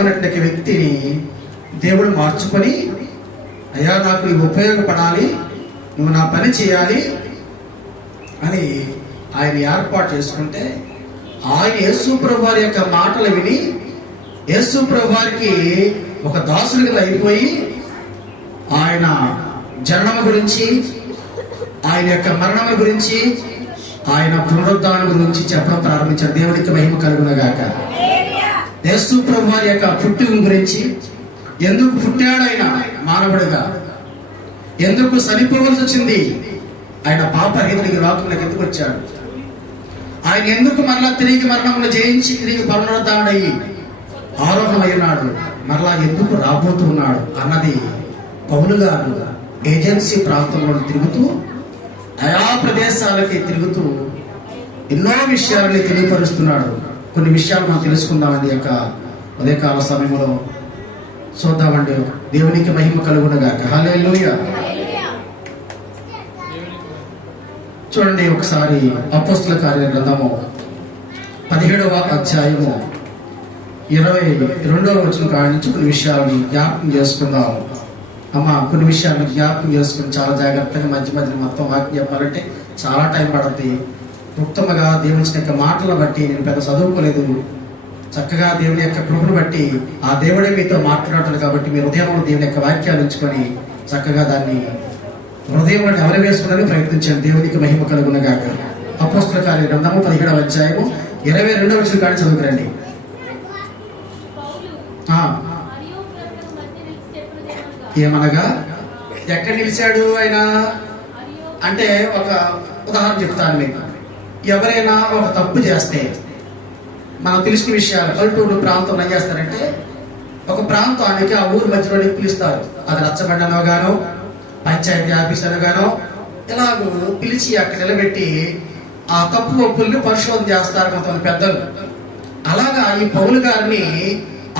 ఉన్నటువంటి వ్యక్తిని దేవుడు మార్చుకొని, అయ్యా నాకు నీవు ఉపయోగపడాలి, నువ్వు నా పని చేయాలి అని ఆయన ఏర్పాటు చేసుకుంటే, ఆయన యేసు ప్రభు వారి యొక్క మాటలు విని యేసు ప్రభు వారికి ఒక దాసుడిగా అయిపోయి ఆయన జననం గురించి, ఆయన యొక్క మరణం గురించి, ఆయన పునరుద్ధానం గురించి చెప్పడం ప్రారంభించారు. దేవుడికి మహిమ కలుగునగాక. యేసు ప్రభు వారి యొక్క పుట్టుక గురించి, ఎందుకు పుట్టాడు ఆయన మానవుడిగా, ఎందుకు చనిపోవలసి వచ్చింది, ఆయన పాపరహితుడికి లోకంలోకి ఎందుకు వచ్చాడు, ఆయన ఎందుకు మరలా తిరిగి మరణమును జయించి తిరిగి పునరుద్ధానుడయ్యి ఆరోహణమైనాడు, మరలా ఎందుకు రాబోతున్నాడు అన్నది పౌలు గారు ఏజెన్సీ ప్రాంతంలో తిరుగుతూ, ఆయా ప్రదేశాలకి తిరుగుతూ ఎన్నో విషయాలని తెలియపరుస్తున్నాడు. కొన్ని విషయాలు మనం తెలుసుకుందామండి యొక్క ఉదయకాల సమయంలో. చూద్దామండి. దేవునికి మహిమ కలుగునగాక. హల్లెలూయా. చూడండి ఒకసారి అపోస్తల కార్య గ్రంథము 17వ అధ్యాయము 22వ వచనం కాడి నుంచి కొన్ని విషయాలను జ్ఞాపకం చేసుకుందాం. అమ్మ కొన్ని విషయాలను జ్ఞాపకం చేసుకుని చాలా జాగ్రత్తగా మధ్య మధ్య మొత్తం వాక్యం చెప్పాలంటే చాలా టైం పడుతుంది. ఉత్తమగా దేవుని యొక్క మాటలను బట్టి, నేను పెద్ద చదువుకోలేదు, చక్కగా దేవుని యొక్క కృపను బట్టి ఆ దేవుడే మీతో మాట్లాడుతాడు కాబట్టి మీరు హృదయంలో దేవుని యొక్క వాక్యాలు ఉంచుకొని చక్కగా దాన్ని హృదయంలో నెవరవేసుకుని ప్రయత్నించండి. దేవునికి మహిమ కలుగునగాక. అపోస్తల కార్య గ్రంథము 17వ అధ్యాయము 22వ వచనం కాడి చదువుకురండి. ఏమనగా ఎక్కడ నిలిచాడు ఆయన అంటే, ఒక ఉదాహరణ చెప్తాను మీకు. ఎవరైనా ఒక తప్పు చేస్తే మనకు తెలిసిన విషయాలు, పల్లెటూరు ప్రాంతంలో ఏం చేస్తారంటే, ఒక ప్రాంతానికి ఆ ఊరు మధ్యలో పిలుస్తారు. అది రచ్చబండ అనగానో, పంచాయతీ ఆఫీస్ అనగానో ఇలాగూ పిలిచి అక్కడ నిలబెట్టి ఆ తప్పు ఒప్పుల్ని పరిశోధన చేస్తారు కొంతమంది పెద్దలు. అలాగా ఈ పౌలు గారిని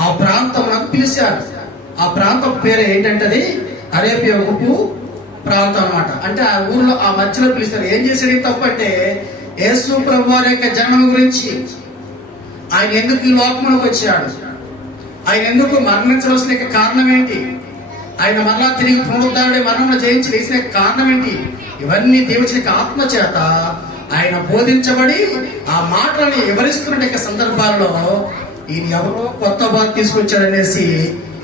ఆ ప్రాంతంలో పిలిచారు. ఆ ప్రాంతం పేరు ఏంటంటే అరేబియాపు ప్రాంతం అన్నమాట. అంటే ఆ ఊర్లో ఆ మధ్యలో పిలుస్తారు. ఏం చేశాడు తప్పు అంటే, యేసు ప్రభు వారి యొక్క జన్మ గురించి, ఆయన ఎందుకు ఈ లోకంలోకి వచ్చాడు, ఆయన ఎందుకు మరణించవలసిన కారణం ఏంటి, ఆయన మరలా తిరిగి పునరుద్ధానుడై మరణంలో జయించి లేచిన కారణం ఏంటి, ఇవన్నీ దేవుని ఆత్మ చేత ఆయన బోధించబడి ఆ మాటలని వివరిస్తున్న సందర్భాల్లో ఈయన ఎవరో కొత్త బాధ తీసుకొచ్చాడనేసి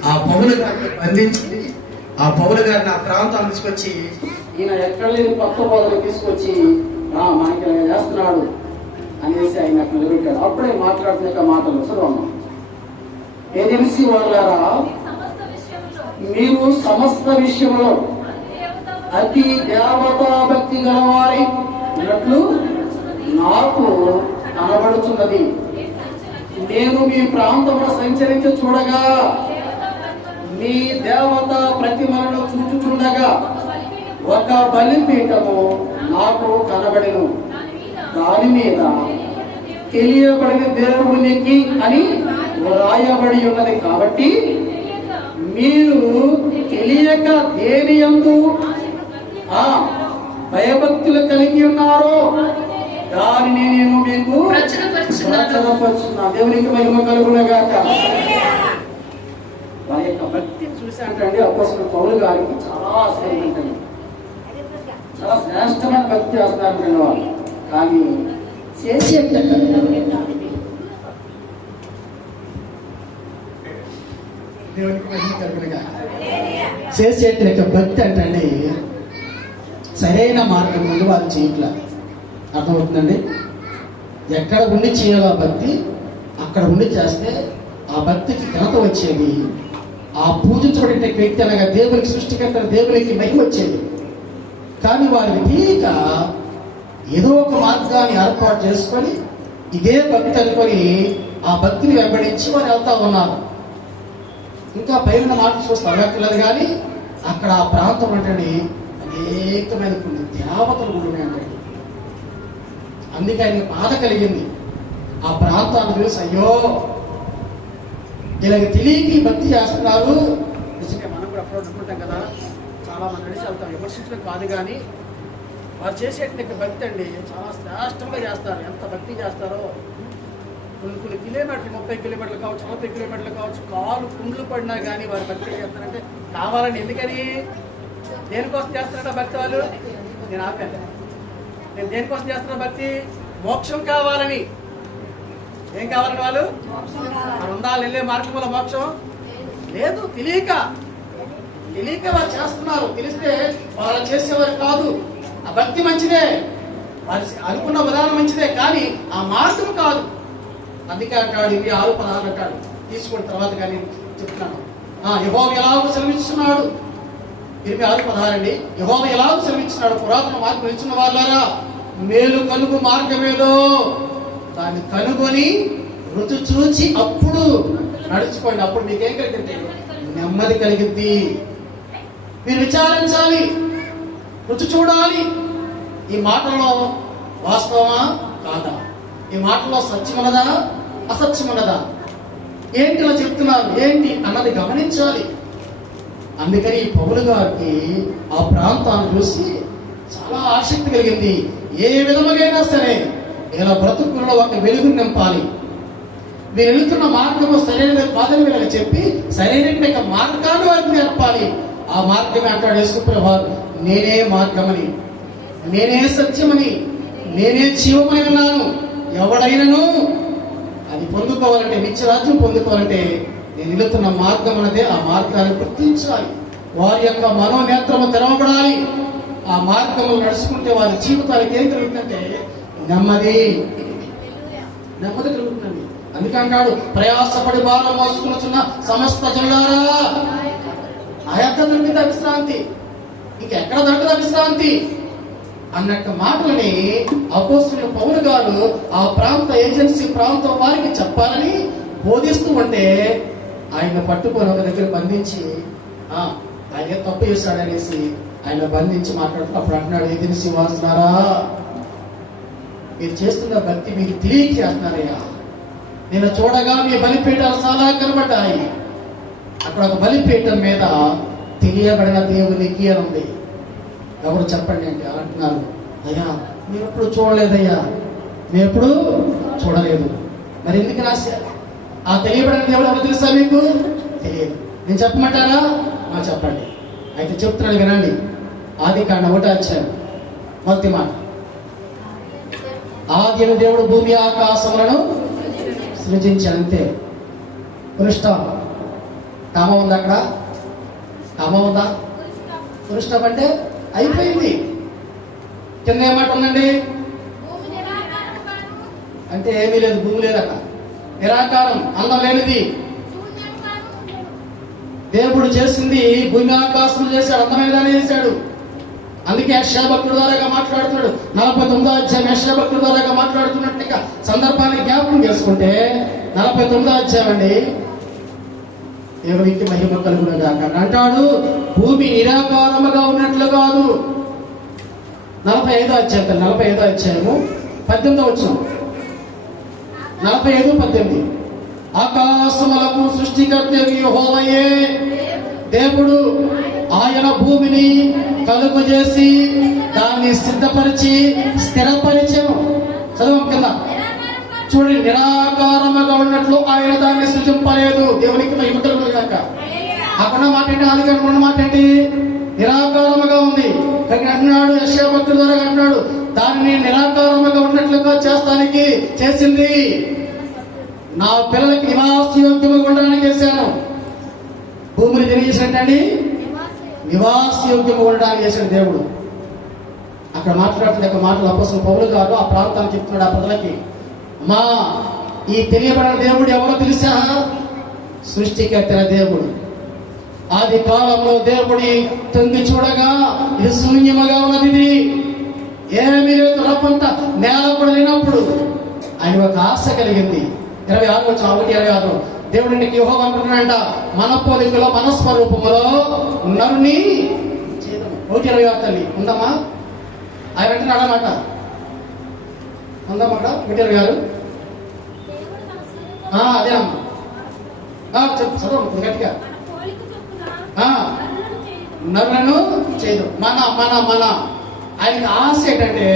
ఆ పౌలు గారిని బంధించి, ఆ పౌలు గారిని ఆ ప్రాంతాన్ని తీసుకొచ్చి, ఈయన ఎక్కడ లేని కొత్త బాధలు తీసుకొచ్చి మనకి చేస్తున్నాడు అనేసి ఆయన అక్కడ నిలబెట్టాడు. అప్పుడే మాట్లాడుతున్న మాటలు చదవమ్మ. ఏజెన్సీ వాళ్ళారా, మీరు సమస్త విషయంలో అతి దేవతా భక్తి గలవారి ఉన్నట్లు నాకు కనబడుచున్నది. నేను మీ ప్రాంతంలో సంచరించి చూడగా, మీ దేవత ప్రతిమలను చూచుచుండగా ఒక బలిపీఠము నాకు కనబడెను. దాని మీద తెలియబడిన దేవునికి అని వ్రాయబడి ఉన్నది. కాబట్టి మీరు తెలియక దేని యందు భయభక్తులు కలిగి ఉన్నారో దానిని నేను మీకు ప్రచురపరుచున్నా. దేవునికి మహిమ కలుగునగాక. వారి యొక్క భక్తిని చూసాంటే అపోస్తలుడు పౌలు గారికి చాలా ఆశ్చర్యం, చాలా శ్రేష్టమైన భక్తి చేస్తారంటే వాళ్ళు. కానీ చేసే దేవునికి మహిమ కలుగునగాక. చేసేట యొక్క భక్తి అంటే సరైన మార్గం ముందు వాళ్ళు చేయట్లా. అర్థమవుతుందండి? ఎక్కడ ఉండి చేయాలో ఆ భక్తి అక్కడ ఉండి చేస్తే ఆ భక్తికి ఘనత వచ్చేది. ఆ పూజించబడిన వ్యక్తి అనగా దేవునికి సృష్టికర్త దేవునికి మహిమ వచ్చేది. కానీ వారికి తెలియక ఏదో ఒక మార్గాన్ని ఏర్పాటు చేసుకొని ఇదే భక్తి అనుకొని ఆ భక్తిని వెంబడించి వారు వెళ్తా ఉన్నారు. ఇంకా పైన మాట చూస్తే అడగట్లేదు. కానీ అక్కడ ఆ ప్రాంతం అంటే అనేకమైన కొన్ని దేవతలు కూడా ఉన్నాయండి. అందుకే ఆయనకి బాధ కలిగింది. ఆ ప్రాంతాన్ని చూసి అయ్యో ఇలాగ తెలియక భక్తి చేస్తున్నారు. నిజంగా మనం కూడా అప్పుడు అనుకుంటాం కదా, చాలా మంది నడిచి వెళ్తాం, విమర్శించడం కాదు. కానీ వారు చేసేటువంటి భక్తి అండి చాలా శ్రేష్టంగా చేస్తారు. ఎంత భక్తి చేస్తారో కొన్ని కిలోమీటర్లు, 30 కిలోమీటర్లు కావచ్చు, 40 కిలోమీటర్లు కావచ్చు, కాలు కుండ్లు పడినా కానీ వారు భక్తి చేస్తారంటే కావాలని. ఎందుకని? దేనికోసం చేస్తారట భక్తి వాళ్ళు? నేను ఆపాను. నేను దేనికోసం చేస్తున్నా భక్తి? మోక్షం కావాలని. ఏం కావాలని వాళ్ళు? ఉండాలి. వెళ్ళే మార్గంలో మోక్షం లేదు. తెలియక వారు చేస్తున్నారు. తెలిస్తే వాళ్ళు చేసేవారు కాదు. ఆ భక్తి మంచిదే, వారు అనుకున్న విధానం మంచిదే, కానీ ఆ మార్గం కాదు. అందుకే అంటాడు, ఇవి 6:16 అంటాడు. తీసుకున్న తర్వాత కానీ చెప్తున్నాను. యెహోవా ఎలాగో సెలవిస్తున్నాడు. 6:16 అండి. యెహోవా ఎలాగో సెలవిస్తున్నాడు, పురాతన మార్గం ఇచ్చిన వాళ్ళారా, మేలు కలుగు మార్గమేదో దాన్ని కనుగొని రుచి చూచి అప్పుడు నడుచుకోండి. అప్పుడు మీకేం కలిగింది? నెమ్మది కలిగింది. మీరు విచారించాలి, రుచి చూడాలి. ఈ మాటల్లో వాస్తవమా కాదా? ఈ మాటల్లో సత్యమున్నదా అసత్యమున్నదా? ఏంటి ఇలా చెప్తున్నారు ఏంటి అన్నది గమనించాలి. అందుకని పౌలు గారికి ఆ ప్రాంతాన్ని చూసి చాలా ఆసక్తి కలిగింది. ఏ విధముగైనా సరే ఇలా బ్రతుకుల్లో ఒక వెలుగు నింపాలి. మీరు వెళుతున్న మార్గము సరైనది కాదని వీళ్ళకి చెప్పి సరైన మార్గాన్ని వారికి నేర్పాలి. ఆ మార్గమే అంటాడు యేసుప్రభువు, నేనే మార్గమని, నేనే సత్యమని, నేనే జీవమై ఉన్నాను. ఎవడైనను అది పొందుకోవాలంటే, నిత్యరాజ్యం పొందుకోవాలంటే నేను వెళుతున్న మార్గం అన్నదే ఆ మార్గాన్ని గుర్తించాలి. వారి యొక్క మనోనేత్రము తెరవబడాలి. ఆ మార్గంలో నడుచుకుంటే వారి జీవితానికి ఏం కలుగుతుందంటే నెమ్మది కలుగుతుంది. అందుకంటాడు, ప్రయాసపడి భారం మోసుకున్న సమస్త జనులారా, ఆ యొక్క దొరికింది విశ్రాంతి, ఇంకెక్కడ దొరకదా విశ్రాంతి అన్నట్టు మాటలని అపోస్తలుడు పౌలు గారు ఆ ప్రాంత ఏజెన్సీ ప్రాంతం వారికి చెప్పాలని బోధిస్తూ ఉంటే ఆయన పట్టుకొని ఒక దగ్గర బంధించి ఆయన తప్పు చేశాడనేసి ఆయన బంధించి మాట్లాడుతూ అప్పుడు అంటున్నాడు, ఏజెన్సీ వాసులారా, మీరు చేస్తున్న భక్తి మీకు తెలియక చేస్తున్నారయ్యా. నేను చూడగా మీ బలిపీఠాలు చాలా కనబడ్డాయి. అక్కడ ఒక బలిపీఠం మీద తెలియబడిన దేవునికి అని ఉంది. ఎవరు చెప్పండి అంటే అంటున్నారు, అయ్యా మీరు ఎప్పుడు చూడలేదయ్యా, మేము ఎప్పుడు చూడలేదు. మరి ఎందుకు రాశారు? ఆ తెలియబడిన దేవుడు ఎవరు తెలుసా మీకు? తెలియదు. నేను చెప్పమంటారా? చెప్పండి. అయితే చెప్తున్నాను వినండి. ఆదికాండం 1వ అధ్యాయం మొదటి మాట, ఆదిన దేవుడు భూమి ఆకాశములను సృజించాడు. అంతే. పురుష్టం కామ ఉందా? అక్కడ కామ ఉందా? పురుష్టం అంటే అయిపోయింది. కింద ఏమాట ఉందండి అంటే ఏమీ లేదు, భూమి లేదట. నిరాకారం, అందం లేనిది. దేవుడు చేసింది భూమి ఆకాశం చేశాడు, అందమైనదాన్ని చేశాడు. అందుకే యెషయా భక్తుడి ద్వారాగా మాట్లాడుతున్నాడు. 49వ అధ్యాయం యెషయా భక్తుడి ద్వారాగా మాట్లాడుతున్నట్టుగా సందర్భాన్ని జ్ఞాపకం చేసుకుంటే 49వ అధ్యాయం అండి, దేవునికి మహిమ కలుగునగాక అంటాడు. భూమి నిరాకారముగా ఉన్నట్లు కాదు. 45వ అధ్యాయం 45వ అధ్యాయము 18వ వచనం, 45:18, ఆకాశములకు సృష్టికర్త యెహోవాయే దేవుడు, ఆయన భూమిని కలుగు చేసి దాన్ని సిద్ధపరిచి స్థిరపరిచెను. చదువు కింద చూడండి, నిరాకారముగా ఉన్నట్లు ఆయన దాన్ని సృజింపలేదు. దేవునికి మహిమ కలుగునగాక. అక్కడ మాట ఏంటి? ఆదికాండం ఉన్న మాట ఏంటి? నిరాకారముగా ఉంది. కానీ అంటున్నాడు యెషయా భక్తుడి ద్వారా అంటున్నాడు, దాన్ని నిరాకారముగా ఉన్నట్లుగా చేస్తానికి చేసింది నా పిల్లలకి నివాసయోగ్యముగా ఉండడానికి చేశాను. భూమిని తిరిగి చేసినట్టండి నివాసయోగ్యముగా ఉండడానికి చేసిన దేవుడు. అక్కడ మాట్లాడుతున్న మాటలు అపోస్తలుడు పౌలు గారు ఆ ప్రాంతాన్ని చెప్తున్నాడు ఆ ప్రజలకి. అమ్మా, ఈ తెలియబడిన దేవుడు ఎవరో తెలుసా? సృష్టికర్తన దేవుడు. ఆది కాలంలో దేవుడి తొంగి చూడగా ఇది శూన్యముగా ఉన్నది, ఇది ఏమీ లేదు, రప్పంతా నేల కూడా లేనప్పుడు ఆయన ఒక ఆశ కలిగింది. 26 దేవుడు నీకు యెహోవా అంటున్నాడంట, మన పోలికలో మన స్వరూపములో నరుని చేద్దాము. 1:26 తల్లి ఉందమ్మా? ఆయన అంటున్నాడు అన్నమాట. ఉందమ్మా 1:26? అదేనమ్మా, చెప్పు చదువు గట్టిగా. నరులను చేయదు. మన మన మన ఆయనకి ఆశ ఏంటంటే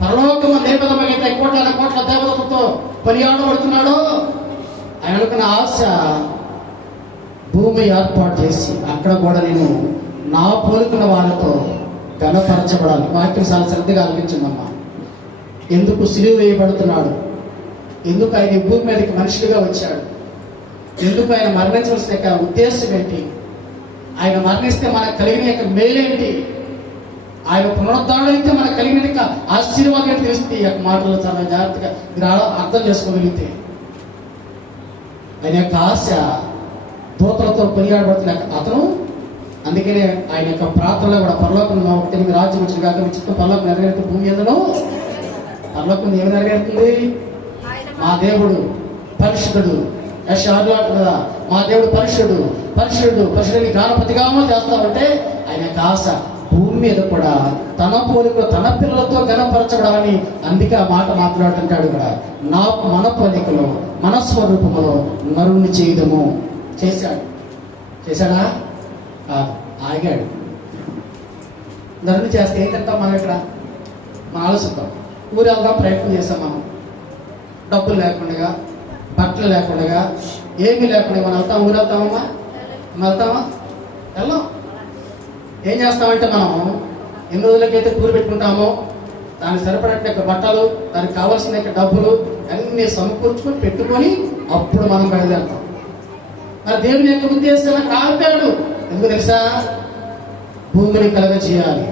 పరలోకము దేవతలమైతే కోట్ల దేవతలతో కొనియాడబడుతున్నాడో ఆయన అనుకున్న ఆశ భూమి ఏర్పాటు చేసి అక్కడ కూడా నేను నా పోలుకున్న వారితో ఘనపరచబడాలి. వాక్యం చాలా శ్రద్ధగా అనిపించిందమ్మా. ఎందుకు సిలువ వేయబడుతున్నాడు, ఎందుకు ఆయన ఈ భూమి మీదకి మనుషులుగా వచ్చాడు, ఎందుకు ఆయన మరణించవలసిన యొక్క ఉద్దేశం ఏంటి, ఆయన మరణిస్తే మనకు కలిగిన యొక్క మేలేంటి, ఆయన పునరుద్ధరణ అయితే మనకు కలిగిన యొక్క ఆశీర్వాదం ఏంటి తెలిస్తే ఈ యొక్క మాటలు చాలా జాగ్రత్తగా మీరు అర్థం చేసుకోగలిగితే ఆయన యొక్క ఆశ దూతలతో కొనియాడబడుతున్న అతను. అందుకనే ఆయన యొక్క ప్రార్థనలో కూడా పరలోకం తెలుగు రాజ్యం వచ్చిన కాక మీ చిత్తం పరలోకం నెరవేరుతూ భూమి ఎందులో పరలోకం ఏమి నెరవేరుతుంది? మా దేవుడు పరిశుద్ధుడు. కదా, మా దేవుడు పరిశుద్ధుడు పరిశుద్ధుడు పరిశుద్ధుని గానపతిగామో చేస్తామంటే ఆయన యొక్క ఆశ భూమి మీద కూడా తన పోలికలో తన పిల్లలతో ఘనపరచబడాలని. అందుకే ఆ మాట మాట్లాడుతుంటాడు కూడా, మన పోలికలో మన స్వరూపములో నరుణ్ణి చేయదము. చేశాడా? కాదు, ఆగాడు. నరుణ్ణి చేస్తే ఏం తింటాం మనం? ఇక్కడ మనం ఆలోచిద్దాం. ఊరు వెళ్దాం ప్రయత్నం చేస్తాం మనం, డబ్బులు లేకుండా, బట్టలు లేకుండా, ఏమీ లేకుండా మనం వెళ్తాం. ఊరు వెళ్తామమ్మా, వెళ్తామా? వెళ్ళాం. ఏం చేస్తామంటే మనం ఎన్ని రోజులకైతే కూర పెట్టుకుంటామో దానికి సరిపడే బట్టలు, దానికి కావాల్సిన డబ్బులు అన్ని సమకూర్చుకొని పెట్టుకొని అప్పుడు మనం బయలుదేరుతాం. మరి దేవుని యొక్క ఉద్దేశం ఆపాడు. ఎందుకు తెలుసా? భూమిని కలగ చేయాలి,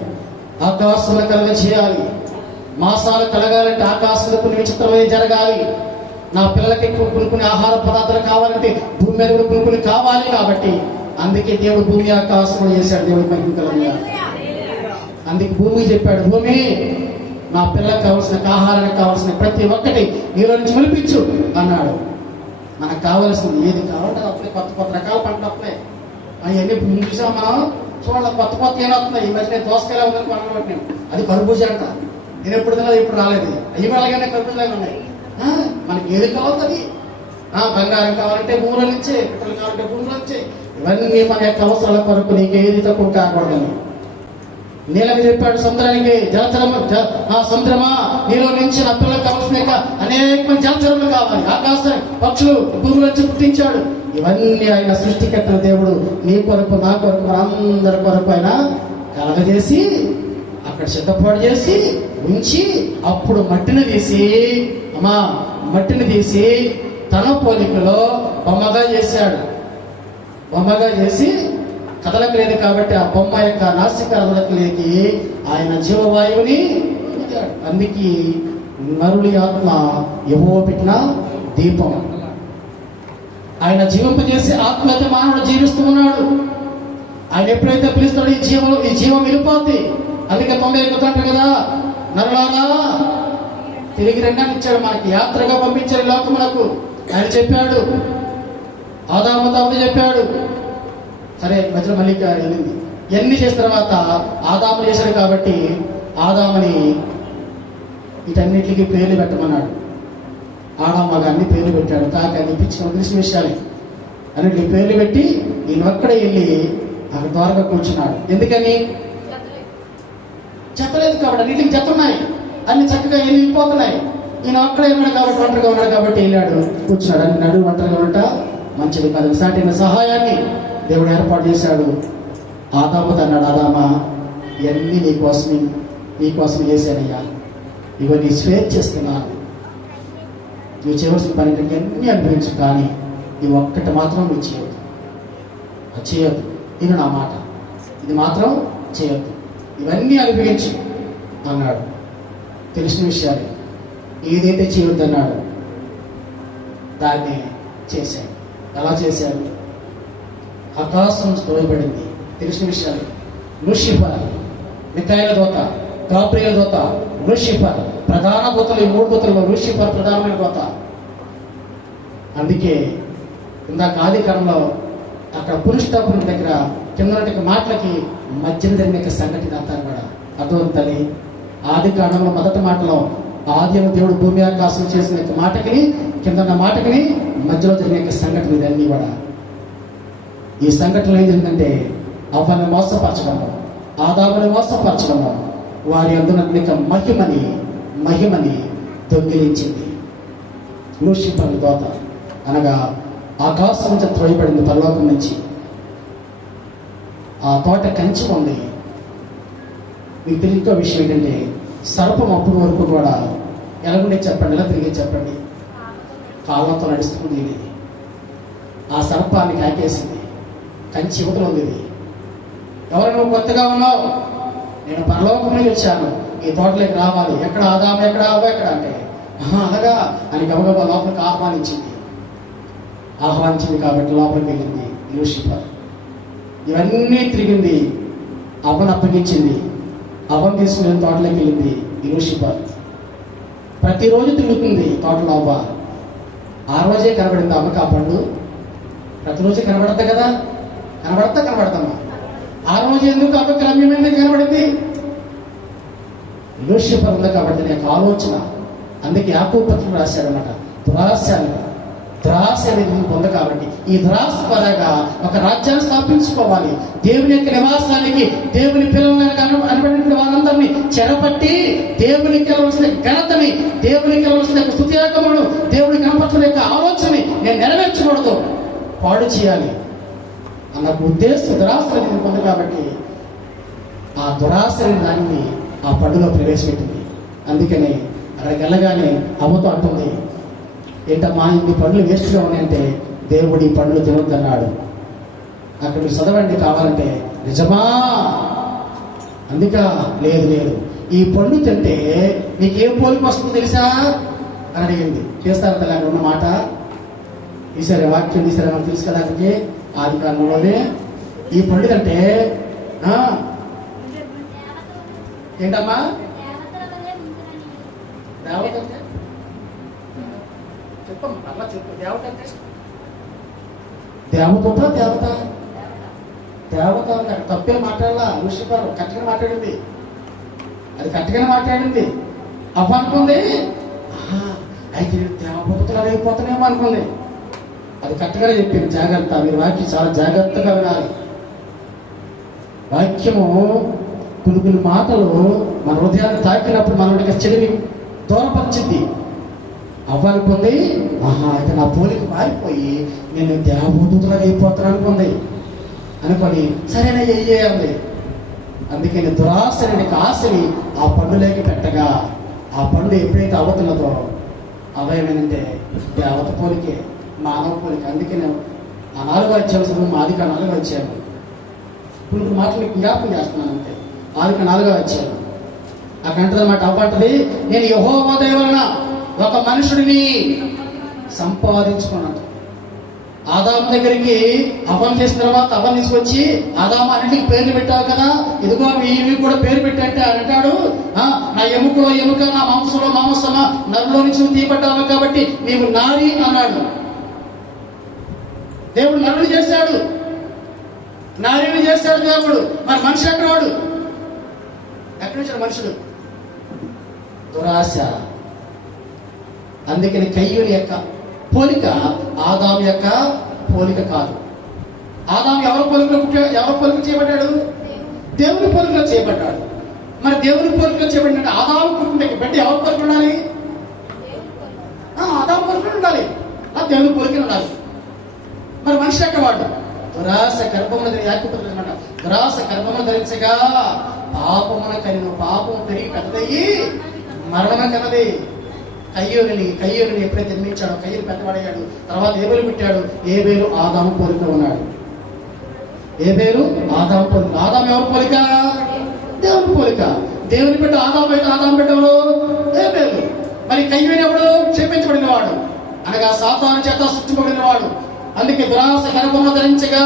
ఆకాశంలో కలగ చేయాలి. మాసాలు కలగాలంటే ఆకాశంలో కొన్ని విచిత్రమైన జరగాలి. నా పిల్లలకి కొన్ని ఆహార పదార్థాలు కావాలంటే భూమి మీద కొన్ని కావాలి. కాబట్టి అందుకే దేవుడు భూమి ఆకాశంలో చేశాడు. దేవుడి మహిమ కలుగుగా. అందుకే భూమి చెప్పాడు, భూమి నా పిల్లలకు కావాల్సిన ఆహారానికి కావాల్సిన ప్రతి ఒక్కటి నీలో నుంచి వినిపించు అన్నాడు. మనకు కావాల్సింది ఏది కావాలంటే అప్పుడే కొత్త కొత్త రకాల పంటలు వస్తున్నాయి. అవన్నీ ముందు చూసాం మనం. చూడాలి కొత్త కొత్త ఏం వస్తున్నాయి. ఈ మధ్యనే దోసకాయలు ఉందని పంటలు పట్టినాం. అది కర్బూజా అంట. నేను ఎప్పుడు తినదు, ఇప్పుడు రాలేదు. అవి అలాగే కర్బూజాలు ఉన్నాయి. మనకి ఏది కావాలి? బంగారం కావాలంటే భూముల నుంచే, పిట్టలు కావాలంటే భూముల నుంచే. ఇవన్నీ మన యొక్క అవసరాల కొరకు నీకు ఏది తక్కువ కాకూడదని. నీళ్ళకి చెప్పాడు సముద్రానికి, సముద్రమా నీలో నుంచి నా పిల్లలకు కావాల్సిన అనేక మంది జలచరములు కావాలి. ఆకాశం పక్షులు భూముల నుంచి పుట్టించాడు. ఇవన్నీ ఆయన సృష్టికర్త దేవుడు నీ కొరకు, నా కొరకు, అందరి కొరకు ఆయన కలగజేసి అక్కడ సిద్ధపాటు చేసి ఉంచి అప్పుడు మట్టిని తీసి తన పోలికలో బొమ్మగా చేశాడు. బొమ్మగా చేసి కదలకలేదు కాబట్టి ఆ బొమ్మ యొక్క నాసిక కదలకలేకి ఆయన జీవవాయువుని. అందుకే నరుడి ఆత్మ యెహోవా పెట్టిన దీపం. ఆయన జీవింపజేసి ఆత్మ అయితే మానవుడు జీవిస్తూ ఉన్నాడు. ఆయన ఎప్పుడైతే పిలుస్తాడో ఈ జీవం వెళ్ళిపోద్ది. అందుకే 91 అంటారు కదా, నరులారా తిరిగి రెండాన్ని ఇచ్చాడు, మనకి యాత్రగా పంపించాడు లోకమునకు. ఆయన చెప్పాడు, ఆదాముతో చెప్పాడు. సరే మధ్యలో మళ్ళీ వెళ్ళింది. ఇవన్నీ చేసిన తర్వాత ఆదాము చేశాడు కాబట్టి ఆదాముని వీటన్నిటికీ పేర్లు పెట్టమన్నాడు. ఆడమ్మగా అన్ని పేర్లు పెట్టాడు. కాక పిచ్చుకొని తెలిసిన విషయాలే అన్నిటికీ పేర్లు పెట్టి ఈయన ఒక్కడే వెళ్ళి అక్కడ ద్వారగా కూర్చున్నాడు. ఎందుకని? చెత్తలేదు కాబట్టి. అన్నింటికి చెత్త ఉన్నాయి, అన్ని చక్కగా వెళ్ళిపోతున్నాయి. ఈయన ఒక్కడే ఉన్నాడు కాబట్టి, ఒంటరిగా ఉన్నాడు కాబట్టి వెళ్ళాడు, కూర్చున్నాడు. అన్ని నడువు ఒంటరిగా ఉంటా మంచిది కాదు. సాటిన సహాయాన్ని దేవుడు ఏర్పాటు చేశాడు. ఆదాముతో అన్నాడు, ఆదామా ఇవన్నీ నీకోసం చేశానయ్యా, ఇవన్నీ స్వేచ్ఛ చేస్తున్నాను. నువ్వు చేయవలసిన పని అన్నీ అనిపించు, కానీ ఈ ఒక్కటి మాత్రం నువ్వు చేయొద్దు. ఇది నా మాట, ఇది మాత్రం చేయొద్దు, ఇవన్నీ అనుభవించు అన్నాడు. తెలిసిన విషయాలు ఏదైతే చేయొద్దు అన్నాడు దాన్ని చేశాడు. ఎలా చేశాడు? ఆకాశం తోయబడింది. తెలిసిన విషయాలు లూసిఫర్, మిఖాయేలు దూత, గాబ్రియలు దూత, లూసిఫర్ ప్రధాన దూతలు. ఈ 3 దూతలలో లూసిఫర్ ప్రధానమైన దూత. అందుకే ఇందాక ఆది కాలంలో అక్కడ పురుషాపురం దగ్గర కింద మాటలకి మధ్యన జరిగిన సంఘటన అంతా కూడా అర్థవంతని. ఆది కాలంలో మొదటి మాటలో ఆది దేవుడు భూమి ఆకాశం చేసిన మాటకి కింద మాటకి మధ్యలో జరిగిన సంఘటన ఇదన్నీ కూడా. ఈ సంఘటనలో ఏం జరిగిందంటే అవ్వని మోసపరచడము, ఆదాముని మోసపరచడము, వారి అందున మహిమని దొంగిలించింది. లూసిఫర్ దోత అనగా ఆకాశం నుంచి త్రోయబడింది పరలోకం నుంచి. ఆ తోట కంచి ఉంది. మీకు తెలియక విషయం ఏంటంటే సర్పం అప్పటి వరకు కూడా ఎలాగుండే చెప్పండి, ఎలా తిరిగి చెప్పండి, కాళ్ళతో నడుస్తుంది. ఇది ఆ సర్పాన్ని కాకేసింది. కంచి యువతలు ఉంది. ఇది ఎవరు నువ్వు కొత్తగా ఉన్నావు, నేను పరలోకం నుంచి వచ్చాను, ఈ తోటలోకి రావాలి, ఎక్కడ ఆదాము, ఎక్కడ ఆవు, ఎక్కడ అంటే అలాగా అని గబగబా లోపలికి ఆహ్వానించింది కాబట్టి లోపలికి వెళ్ళింది లూసిఫర్. ఇవన్నీ తిరిగింది, అవ్వను అప్పగించింది, అవ్వను తీసుకుని తోటలోకి వెళ్ళింది లూసిఫర్. ప్రతిరోజు తిరుగుతుంది తోటలో అవ్వ. ఆ రోజే కనబడింది అమ్మకి ఆ పండు. ప్రతిరోజు కనబడద్దు కదా, కనబడతామా? ఆ రోజు ఎందుకు అవ్వకి రమ్యమైంది కనబడింది? లూసిఫర్ ఉంది కాబట్టి నాకు ఆలోచన. అందుకే యాకోబు పత్రిక రాశాడనమాట, దురాశ అనేది ఉంది కాబట్టి ఈ దురాశ ద్వారాగా ఒక రాజ్యాన్ని స్థాపించుకోవాలి. దేవుని యొక్క నివాసానికి దేవుని పిల్లలను అనబడిన వారందరినీ చెరపట్టి దేవునికి వెళ్ళవలసిన ఘనతని, దేవునికి వెళ్ళవలసిన స్తుతియాగములను, దేవుని కనపరచిన యొక్క ఆలోచనని నేను నెరవేర్చకూడదు, పాడు చేయాలి అన్న ఉద్దేశం దురాశ అనేది ఉంది కాబట్టి ఆ దురాశని దాన్ని ఆ పండుగలో ప్రవేశపెట్టింది. అందుకని అక్కడికి వెళ్ళగానే అమ్మతో అంటుంది, ఏంటమ్మా ఇన్ని పండ్లు వేస్ట్గా ఉన్నాయంటే దేవుడు ఈ పండ్లు తినొద్దన్నాడు. అక్కడ చదవండి కావాలంటే. నిజమా? అందుక లేదు, ఈ పండు తింటే నీకేం పోలిక వస్తుందో తెలుసా అని అడిగింది. చేస్తారా తల్లి అక్కడ ఉన్న మాట? తీసారా వాక్యం తీసారా? మనకు తెలుసు కదా, అక్కడికి ఆది కాలంలోనే ఈ పండు తింటే ఏంటమ్మా దేవత చెప్పమ్మా, అలా చెప్పు. దేవత అంటే దేవత తప్పే మాట్లాడాలా? లూసిఫర్ కరెక్ట్గా మాట్లాడింది, అది కరెక్ట్గానే మాట్లాడింది. అవ్వ అనుకుంది అయితే దేవతలు అయిపోతానేమో అనుకుంది. అది కరెక్ట్గానే చెప్పింది. జాగ్రత్త, మీరు వాక్యం చాలా జాగ్రత్తగా వినాలి. వాక్యము కొన్ని మాటలు మన హృదయాన్ని తాకినప్పుడు మనకి చెడిని దూరపరిచింది. అవ్వనుకుంది అయితే నా పోలిక మారిపోయి నేను దేవదూతలాగా అయిపోతాను అనుకొని సరేనా అంది. అందుకని దురాశని ఆశని ఆ పండులోకి పెట్టగా ఆ పండు ఎప్పుడైతే అవ్వతున్నదో అవయమేనంటే దేవత పోలికే, మానవ పోలిక. అందుకని ఆ 4వ అధ్యాయం ఆదిక 4వ అధ్యాయం కొన్ని మాటలు జ్ఞాపకం చేస్తున్నాను అంతే. ఆదిక 4వ అధ్యాయం అక్కడ అంటదన్నమాట, అవ్వంటది నేను యెహోవా దయ వలన ఒక మనుషుడిని సంపాదించుకున్నాడు. ఆదాము దగ్గరికి అవ్వను చేసిన తర్వాత అవ్వను తీసుకొచ్చి, ఆదాము అన్నింటికి పేర్లు పెట్టావు కదా, ఇదిగో ఇవి కూడా పేరు పెట్టంటే అంటాడు, నా ఎముకలో ఎముక, నా మాంసంలో మాంసమా, నరులో నుంచి నువ్వు తీయబడ్డావు కాబట్టి నీవు నారి అన్నాడు. దేవుడు నరుని చేశాడు, నారిని చేశాడు దేవుడు. మరి మనిషి ఎక్కడ వాడు? ఎక్కడి నుంచి మనుషుడు? దురాశ. అందుకని కయ్యూని యొక్క పోలిక ఆదాము యొక్క పోలిక కాదు. ఆదాము ఎవరి పోలిక చేయబడ్డాడు? దేవుని పోలికలో చేయబడ్డాడు. మరి దేవుని పోలికలో చేయబడినట్టు ఆదాము పుట్టిన బిడ్డ ఎవరి పోలిక ఉండాలి? ఆదాము పోలిక ఉండాలి, దేవుని పోలిక ఉండాలి. మరి మనిషి యొక్క వాడు దురాశ గర్భమును యాకూబు దురాశ గర్భమును ధరించగా పాపమున కనిను, పాపము పెరిగి పెద్దదయ్యి మరణమే కన్నది. కయ్యూని ఎప్పుడైతే జన్మించాడో కయ్యూరు పెద్దవాడయ్యాడు. తర్వాత ఏబేలు పుట్టాడు. ఏబేలు ఆదాము పోలిక ఉన్నాడు. ఏబేలు ఆదాము పోలిక. ఆదాము ఎవరి పోలిక? దేవుని పోలిక. దేవుని బిడ్డ ఆదాము అయితే ఆదాము బిడ్డ ఎవరు? ఏబేలు. మరి కయ్యూని ఎవడు? క్షమించబడిన వాడు, అనగా సాతాను చేత సృష్టించబడిన వాడు. అందుకే దురాశ గర్భమును ధరించగా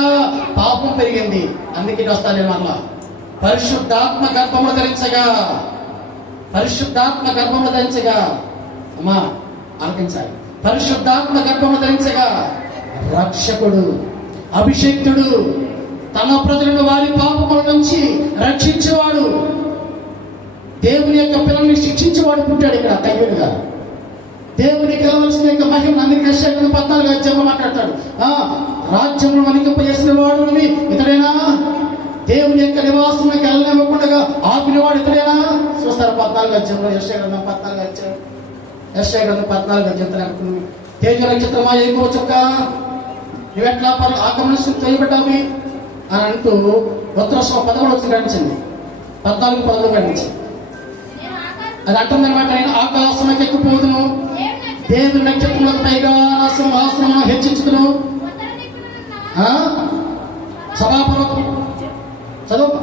పాపం పెరిగింది. అందుకే వస్తాను నేను మళ్ళా పరిశుద్ధాత్మ గర్భమును ధరించగా, పరిశుద్ధాత్మ గర్భమును ధరించగా, అమ్మా ఆలకించాలి, పరిశుద్ధాత్మ గర్భమును ధరించగా రక్షకుడు, అభిషేక్తుడు, తన ప్రజలను వారి పాపముల నుంచి రక్షించేవాడు, దేవుని యొక్క పిల్లల్ని శిక్షించేవాడు పుట్టాడు ఇక్కడ కయ్యూనిగా. దేవునికి వెళ్ళవలసిన యొక్క మహిమ. అందుకే యెషయా 14వ అధ్యాయంలో మాట్లాడతాడు, రాజ్యమును వణికింపజేసిన వాడు ఇతడేనా? దేవుని యొక్క నివాసంలోకి వెళ్ళనివ్వకుండా ఆపినవాడు ఇతడేనా? చూస్తారు 14వ అధ్యాయంలో, యెషయా 14వ అధ్యాయం, యెషయా 14వ అధ్యాయం తేజ నక్షత్రమా ఎక్కువ చుక్క నువ్వెట్లా ఆగమనిస్తూ తొలిపెట్టావి అని అంటూ ఉత్తరశ్వ 11 వచ్చి గడిచింది 14 గడిచింది. అది అంటుందన్నమాట, నేను ఆకాశంలోకి ఎక్కిపోదును, దేవుని నక్షత్రములకు పైగా సింహాసనమును హెచ్చించుదును. సభాపర్వతం చదువు.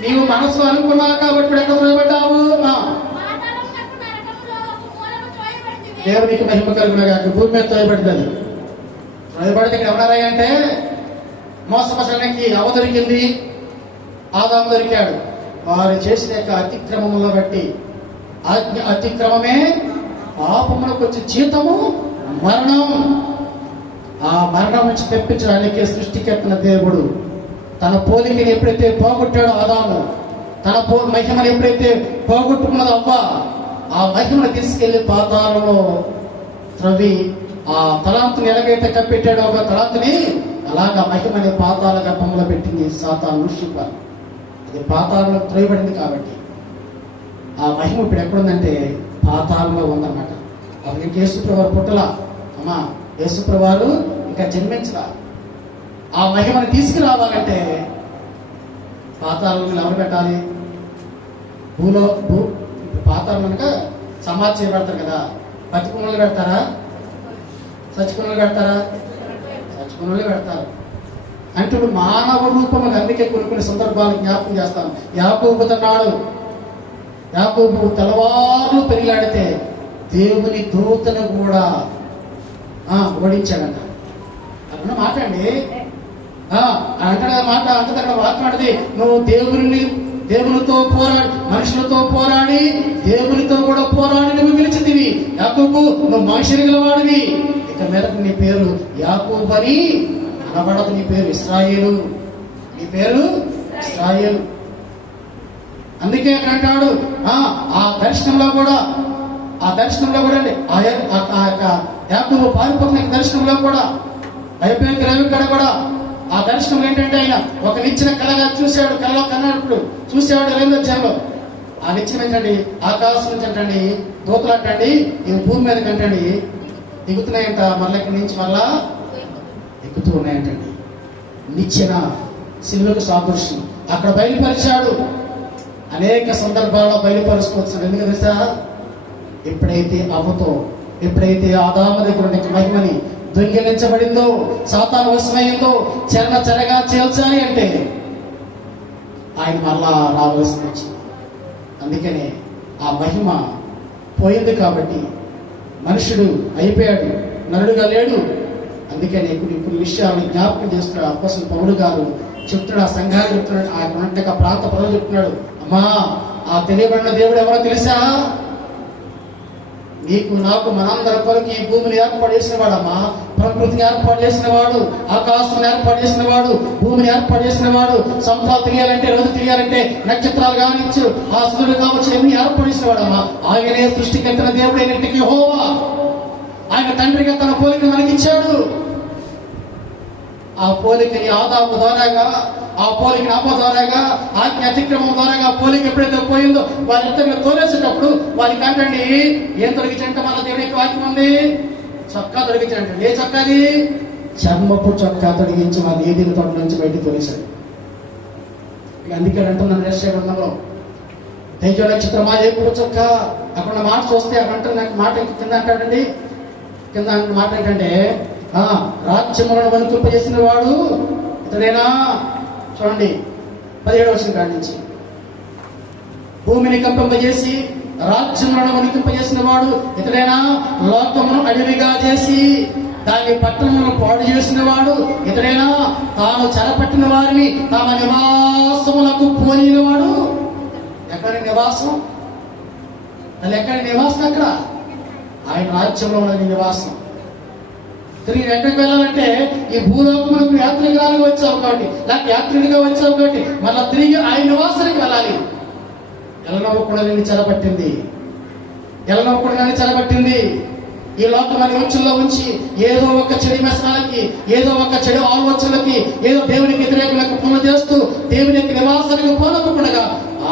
నీవు మనసులో అనుకున్నావు కాబట్టి ఇప్పుడు ఎక్కడ నిలబడ్డావు? దేవునికి మహిమ కలుగునగా. భూమి మీద తోయబడింది. తోయబడితే ఇక్కడ ఎవరారా అంటే మోసపరచడానికి అవ దొరికింది, ఆదాము దొరికాడు. వారు చేసిన యొక్క అతిక్రమములను బట్టి అతిక్రమమే పాపములకు వచ్చే జీతము మరణం. ఆ మరణం నుంచి తెప్పించడానికి సృష్టికెత్తిన దేవుడు తన పోలికని ఎప్పుడైతే పోగొట్టాడో ఆదాము, తన మహిమను ఎప్పుడైతే పోగొట్టుకున్నదో అవ్వ, ఆ మహిమను తీసుకెళ్లి పాతాళంలో త్రవ్వి ఆ తలాంతుని ఎలాగైతే కప్పెట్టాడో ఒక తలాంతుని అలాగా మహిమని పాతాళ గర్భంలో పెట్టింది సాతాను లూసిఫర్. అది పాతాళంలో త్రోయబడింది కాబట్టి ఆ మహిమ ఇప్పుడు ఎక్కడుందంటే పాతాళంలో ఉందన్నమాట. అప్పుడు యేసుప్రభు పుట్టల అమ్మా, యేసుప్రభు ఇంకా జన్మించలా. ఆ మహిమను తీసుకురావాలంటే పాతాళంలో ఎవరు పెట్టాలి? పాతాళం కనుక సమాధి చేయబడతారు కదా, బతికున్నలు పెడతారా, చచ్చికున్నలు పెడతారా? చచ్చికున్నలు పెడతారు. అంటే ఇప్పుడు మానవ రూపము అందుకే కొన్ని సందర్భాలు జ్ఞాపకం చేస్తాం. యాకోబు తన్నాడు, యాకోబు తెల్లవారులు పెరిగాడితే దేవుని దూతను కూడా ఓడించాడంట. అక్కడ మాట అండి, అంటాడు మాట అంతది అక్కడ మాట్లాడితే నువ్వు దేవునితో పోరాడి, మనుషులతో పోరాడి, దేవునితో కూడా పోరాడి నువ్వు గెలిచితివి. యాకోబు నువ్వు మనిషిని గెలవాడివి. ఇక మీద నీ పేరు యాకోబు అని అనబడదు, నీ పేరు ఇశ్రాయేలు. నీ పేరు ఇశ్రాయేలు. అందుకే అక్కడ అంటాడు ఆ దర్శనంలో కూడా అండి ఆ యొక్క యాకోబు పారిపోతున్న దర్శనంలో కూడా అయిపోయిన రవికడ కూడా ఆ దర్శనం ఏంటంటే ఆయన ఒక నిచ్చిన కళగా చూశాడు. కళలో కన్నప్పుడు చూసేవాడు 2వ అధ్యాయంలో. ఆ నిచ్చిన ఏంటండి ఆకాశం నుంచి అంటండి దూతలు అంటండి ఈ భూమి మీద కంటండి దిగుతున్నాయంట, మళ్ళీ ఇక్కడి నుంచి మళ్ళా ఎక్కుతూ ఉన్నాయంటండి. నిచ్చిన సిలువకు సాదృశ్యం అక్కడ బయలుపరిచాడు. అనేక సందర్భాల్లో బయలుపరుచుకోవచ్చు. ఎందుకు తెలుసా? ఎప్పుడైతే ఆదాము దగ్గర నుంచి మహిమని దొంగిలించబడిందో, సాతాను వశమైందో, చెరగా చేల్చాలి అంటే ఆయన మళ్ళా రావాల్సి వచ్చింది. అందుకనే ఆ మహిమ పోయింది కాబట్టి మనుషుడు అయిపోయాడు, నరుడుగా లేడు. అందుకనే ఇప్పుడు విషయాలను జ్ఞాపకం చేస్తున్నాడు అపోస్తలుడు పౌలు గారు. చెప్తున్నాడు, ఆ సంఘాలు చెప్తున్నాడు, ఆ ఉన్నట్టు ప్రాంత ప్రజలు చెప్తున్నాడు, అమ్మా ఆ తెలియబడిన దేవుడు ఎవరో తెలుసా? నీకు నాకు మనందరి కొరకు ఈ భూమిని ఏర్పాటు చేసిన వాడమ్మా. ప్రకృతిని ఏర్పాటు చేసిన వాడు, ఆకాశం ఏర్పాటు చేసిన వాడు, భూమిని ఏర్పాటు చేసిన వాడు. సంవత్సరాలు తెలియాలంటే, రోజు తెలియాలంటే, నక్షత్రాలు కావచ్చు, ఆ సూర్యుడు కావచ్చు, ఎన్ని ఏర్పాటు చేసిన వాడమ్మా. ఆయనే సృష్టికెత్తిన దేవుడైనట్టుకి యెహోవా. ఆయన తండ్రిగా తన పోలిక మనకిచ్చాడు. ఆ పోలికని ఆదాము ద్వారాగా, ఆ పోలికని అవ్వ ద్వారాగా, ఆజ్ఞ అతిక్రమం ద్వారాగా పోలిక ఎప్పుడైతే పోయిందో వారిద్దరిని తోలేసేటప్పుడు వారికి అంటండి ఏం తొలగించంటే మళ్ళీ దేవుడికి వాక్యం ఉంది, చొక్కా తొలగించండి. ఏ చొక్కాది? చర్మపు చొక్కా తొలగించి వారి ఏదిని తోట నుంచి బయటికి తోలేశాడు. అందుకే అంటున్నాను యెషయా గ్రంథంలో తేజో నక్షత్రమా ఎక్కువ చొక్క. అక్కడ మాట చూస్తే అక్కడ నాకు మాట కింద అంటాడండి, కింద మాట ఏంటంటే రాజ్యములను వణికింపజేసిన వాడు ఇతడేనా? చూడండి 17వ వచనం కాడి నుంచి. భూమిని కంపింపజేసి రాజ్యములను వణికింపజేసిన వాడు ఇతడేనా? లోకమును అడవిగా చేసి దాని పట్టణములను పాడు చేసిన వాడు ఇతడేనా? తాను చెరపట్టిన వారిని తమ నివాసములకు పోనిన వాడు. ఎక్కడ నివాసం? అది ఎక్కడ నివాసం? అక్కడ ఆయన రాజ్యంలో ఉన్నది నివాసం. తిరిగి ఎక్కడికి వెళ్ళాలంటే ఈ భూలోకములకు యాత్రికులుగా వచ్చావు కాబట్టి, లేకపోతే యాత్రికుడిగా వచ్చావు కాబట్టి మళ్ళా తిరిగి ఆయన నివాసానికి వెళ్ళాలి. ఎల్లనవ్వకూడదని చెరపట్టింది. ఈ లోకమైన ఉచ్చుల్లో ఉంచి ఏదో ఒక చెడు వ్యసనాలకి, ఏదో ఒక చెడు ఆలోచనలకి, ఏదో దేవునికి వ్యతిరేకమైన పనులు చేస్తూ దేవుని యొక్క నివాసానికి పోనకుండా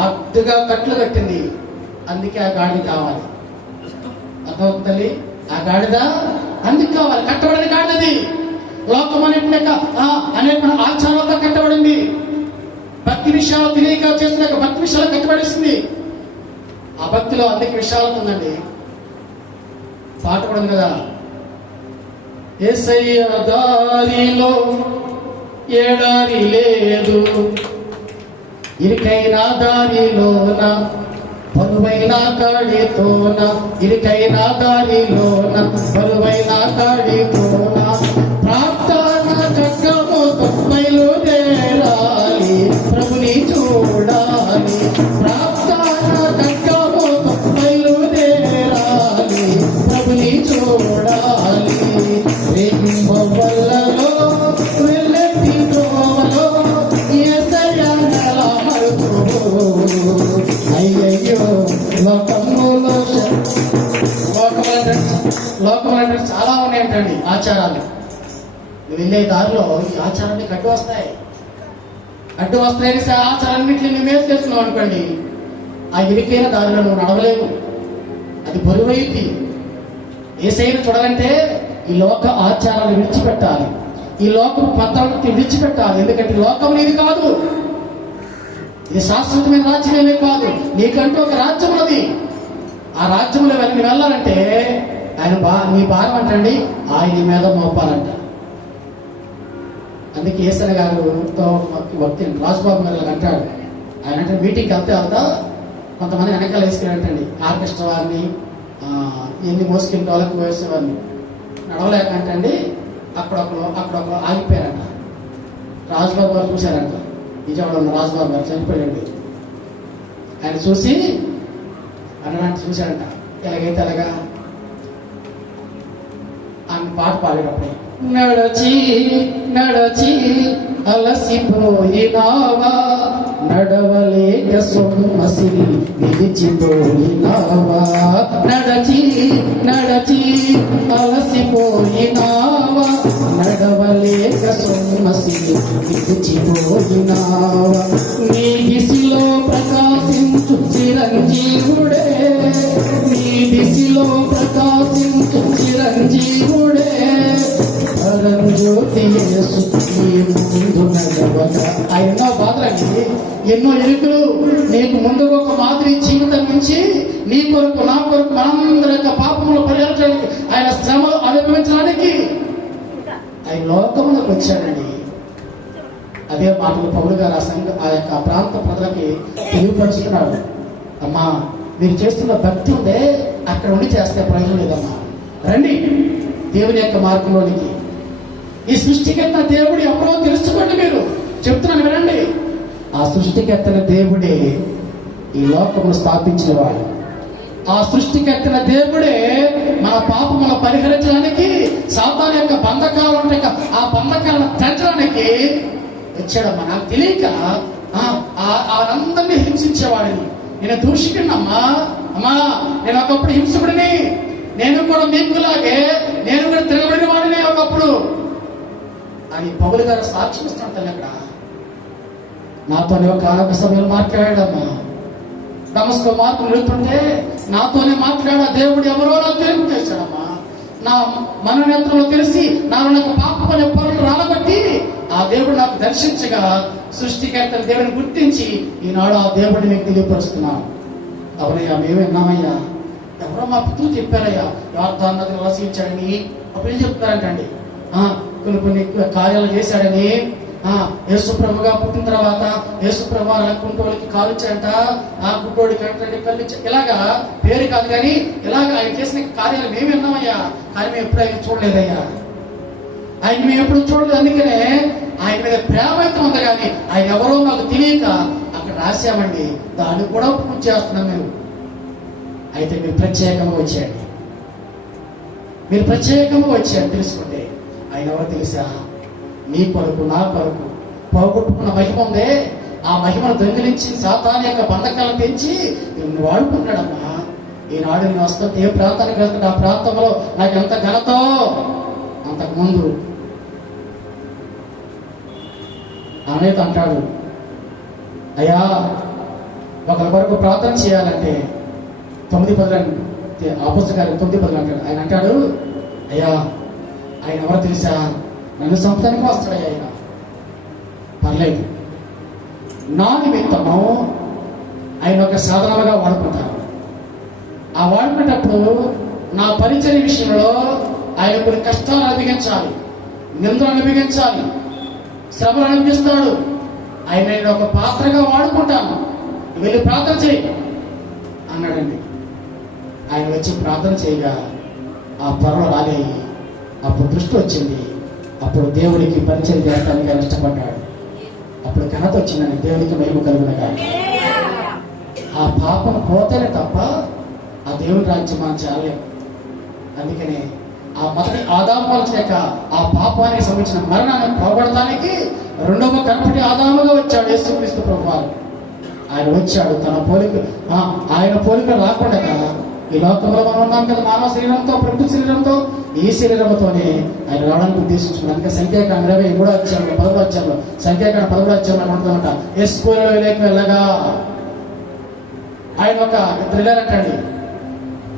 అడ్డుగా కట్లు కట్టింది. అందుకే ఆ గాడిద కావాలి. అర్థమవుతుంది తల్లి? ఆ గాడిద అందుకు కావాలి, కట్టబడిన గాడిదది. లోకం అనేక ఆచారాలతో కట్టబడింది. భక్తి విషయాలు తెలియక చేసిన భక్తి విషయాలు కట్టబడిస్తుంది. ఆ భక్తిలో అనేక విషయాలు ఉందండి. పాట కూడా ఉంది కదా, యేసయ్య దారిలో ఎడారి లేదు, ఇరుకైన దారిలోన బరువైన కాడితోన, ఇరుకైన దారిలోన బరువైన కాడితోన ప్రార్థన చక్రముతో బయలుదేరాలి, ప్రభుని చూడాలి. ప్రార్థన చక్రముతో బయలుదేరాలి, ప్రభుని చూడాలి. రేగింబవల్లలో వెళ్ళటి త్రోవలో యేసయ్య నెలమరుతూ, అయ్యయ్యో లోకంలో చాలా ఉన్నాయంటండి ఆచారాలు. వెళ్ళే దారిలో ఈ ఆచారాన్ని అడ్డు వస్తాయి. ఆచారాన్నింటినీ నువ్వు వేసేస్తున్నావు అనుకోండి, ఆ ఇరుకైన దారిలో నువ్వు నడవలేవు, అది బరువైంది. యేసయ్యను చూడాలంటే ఈ లోక ఆచారాలు విడిచిపెట్టాలి, ఈ లోక పద్ధతులు విడిచిపెట్టాలి. ఎందుకంటే లోకం ఇది కాదు, ఇది శాశ్వతమైన రాజ్యమే కాదు. నీకంటూ ఒక రాజ్యం ఉన్నది. ఆ రాజ్యంలో వెళ్ళాలంటే ఆయన నీ భారం అంటండి ఆయన మీద మోపాలంట. అందుకే యేసయ్య గారుతో భక్తి రాజుబాబు గారు అంటాడు. ఆయన అంటే మీటింగ్కి వెళ్తా కొంతమంది వెనకాల వేసుకెళ్ళంటండి, ఆర్కెస్ట్రా వారిని ఎన్ని మోసుకెళ్ళి వాళ్ళకి వేసేవారిని నడవలేక అంటండి అక్కడొకరు ఆగిపోయారంట. రాజుబాబు గారు చూశారంట, విజయవాడలో ఉన్న రాజుబాబు గారు చనిపోయాడు. ఆయన చూసి అన్నలాంటి చూశాడంట, ఎలాగైతే అలాగా ఆయన పాట పాడేటప్పుడు నడచి నడచి అలసిపోయినావా, నడవలేక సొమ్మసి నిలిచిపోయినావా, నడచి నడచి అలసిపోయినావా, నడవలేక సొమ్మసి నిలిచిపోయినావా. నీ దిశలో ప్రకాశించు చిరంజీవుడే, నీ దిశలో ప్రకాశించు చిరంజీవుడే, పరంజ్యోతి యేసు నీ ముందు నడవక. ఎన్నో బాధలండి, ఎన్నో ఇరుకులు, నీకు ముందు ఒక మాదిరి జీవితం నుంచి నీ కొరకు నా కొరకు మనందరి యొక్క పాపములు పరిహరించడానికి, ఆయన శ్రమలు అనుభవించడానికి ఆయన లోకములకు వచ్చాడండి. అదే మాటలు పౌలు గారు ఆ యొక్క ప్రాంత ప్రజలకి తెలియపరుస్తున్నాడు. అమ్మా మీరు చేస్తున్న భక్తి ఉందే అక్కడ ఉండి చేస్తే ప్రయోజనం లేదమ్మా, రండి దేవుని యొక్క మార్గంలోనికి. ఈ సృష్టికర్త దేవుడు ఎవరో తెలుసుకోండి. మీరు చెప్తున్నాను వినండి, ఆ సృష్టికర్తన దేవుడే ఈ లోకమును స్థాపించిన వాడు. ఆ సృష్టికర్తన దేవుడే మన పాపములను పరిహరించడానికి, సాతాను యొక్క బంధకాలు ఉంటాయి ఆ బంధకాలను తెంచడానికి వచ్చాడమ్మా. నాకు తెలియక ఆనందాన్ని హింసించేవాడిని, నేను దూషికున్నమ్మా. అమ్మా నేను ఒకప్పుడు హింసకుడిని, నేను కూడా మీకులాగే నేను కూడా తిరగబడిన వాడిని ఒకప్పుడు అని పౌలు గారు సాక్ష్యం ఇస్తాను. తల్లి అక్కడ నాతోనే ఒక ఆలోక సభలో మాట్లాడాడమ్మా. నమస్కో మార్పులు వెళ్తుంటే నాతోనే మాట్లాడా. దేవుడు ఎవరో నాకు తెలియదు చేశాడమ్మా. నా మనోనేత్రంలో తెలిసి నాకు పాప పని పనులు రాలబట్టి ఆ దేవుడు నాకు దర్శించగా సృష్టికర్త దేవుని గుర్తించి ఈనాడు ఆ దేవుడిని మీకు తెలియపరుస్తున్నాను. అవునయ్యా మేము విన్నామయ్యా, ఎవరో మా పితృ చెప్పారయ్యా, వార్తాన్నది రచించాడని అప్పుడు చెప్తారంటండి. కొన్ని కార్యాలు చేశాడని, యేసుప్రభుగా పుట్టిన తర్వాత యేసుప్రభు కుంటోడికి కాలుచ్చాడంట, ఆ కుంటోడికి అంటే కళ్ళు ఇలాగా పేరు కాదు కానీ ఇలాగ ఆయన చేసిన కార్యాలు మేము విన్నామయ్యా, కానీ మేము ఎప్పుడు ఆయన చూడలేదయ్యా. ఆయన మేము ఎప్పుడు చూడలేదు. అందుకనే ఆయన మీద ప్రేమ అయితే ఉంది కానీ ఆయన ఎవరో మాకు తెలియక అక్కడ రాశామండి. దాన్ని కూడా పూజ చేస్తున్నాం మేము. అయితే మీరు ప్రత్యేకంగా వచ్చేయండి, మీరు ప్రత్యేకంగా వచ్చారు తెలుసుకుంటే ఆయన ఎవరో తెలుసా? నీ కొరకు నా కొరకు పోగొట్టుకున్న మహిమ ఉందే, ఆ మహిమను దొంగిలించి సాతాను యొక్క బంధకాలను పెంచి నిన్ను వాడుకుంటాడమ్మా. ఈనాడు నేను వస్తుంటే ఏ ప్రాంతానికి వెళ్తుంటే ఆ ప్రాంతంలో నాకు ఎంత ఘనతో అంతకుముందు అనేది అంటాడు, అయ్యా ఒకరి కొరకు ప్రార్థన చేయాలంటే 9:10 అపోస్తలుల కార్యం 9:10 అంటాడు. ఆయన అంటాడు, అయ్యా ఆయన ఎవరో తెలుసా, నన్ను సంపదానికి వస్తాడయ్యా ఆయన, పర్లేదు నా నిమిత్తము ఆయన ఒక సాధనలుగా వాడుకుంటాను. ఆ వాడుకునేటప్పుడు నా పరిచర్య విషయంలో ఆయన కొన్ని కష్టాలు అనుభవించాలి, నిందలు అనుభవించాలి, శ్రమలు అనుభవిస్తాడు. ఆయన నేను ఒక పాత్రగా వాడుకుంటాను, వెళ్ళి ప్రార్థన చేయి అన్నాడండి. ఆయన వచ్చి ప్రార్థన చేయగా ఆ పొరలు రాలేయి. అప్పుడు దృష్టి వచ్చింది. అప్పుడు దేవుడికి పరిచయం చేస్తానికి ఆయన ఇష్టపడ్డాడు. అప్పుడు ఘనత వచ్చిందని దేవుడికి మహిమ కలుగునగా. ఆ పాపం పోతేనే తప్ప ఆ దేవుడి రాజ్యం మనం చేరలేము. అందుకనే ఆ మొదటి ఆదాము వలన ఆ పాపానికి సంబంధించిన మరణాన్ని పోగొడటానికి రెండవ కనపటి ఆదాముగా వచ్చాడు యేసుక్రీస్తు ప్రభువారు. ఆయన వచ్చాడు తన పోలిక, ఆయన పోలిక రాకుండా ఈ లోకంలో మనం ఉన్నాం కదా, మానవ శరీరంతో, ప్రకృతి శరీరంతో, ఈ శరీరంతోనే ఆయన రావడానికి ఉద్దేశించుకున్నాడు. అందుకే సంఖ్యాకాండం 23వ అధ్యాయంలో 10వ అధ్యాయంలో సంఖ్యాకాండం 11వ అధ్యాయంలో ఉంటుందన్నమాట. యేసులోకి వెళ్ళగా ఆయన ఒక ఇద్దరు వెళ్ళారంటండి.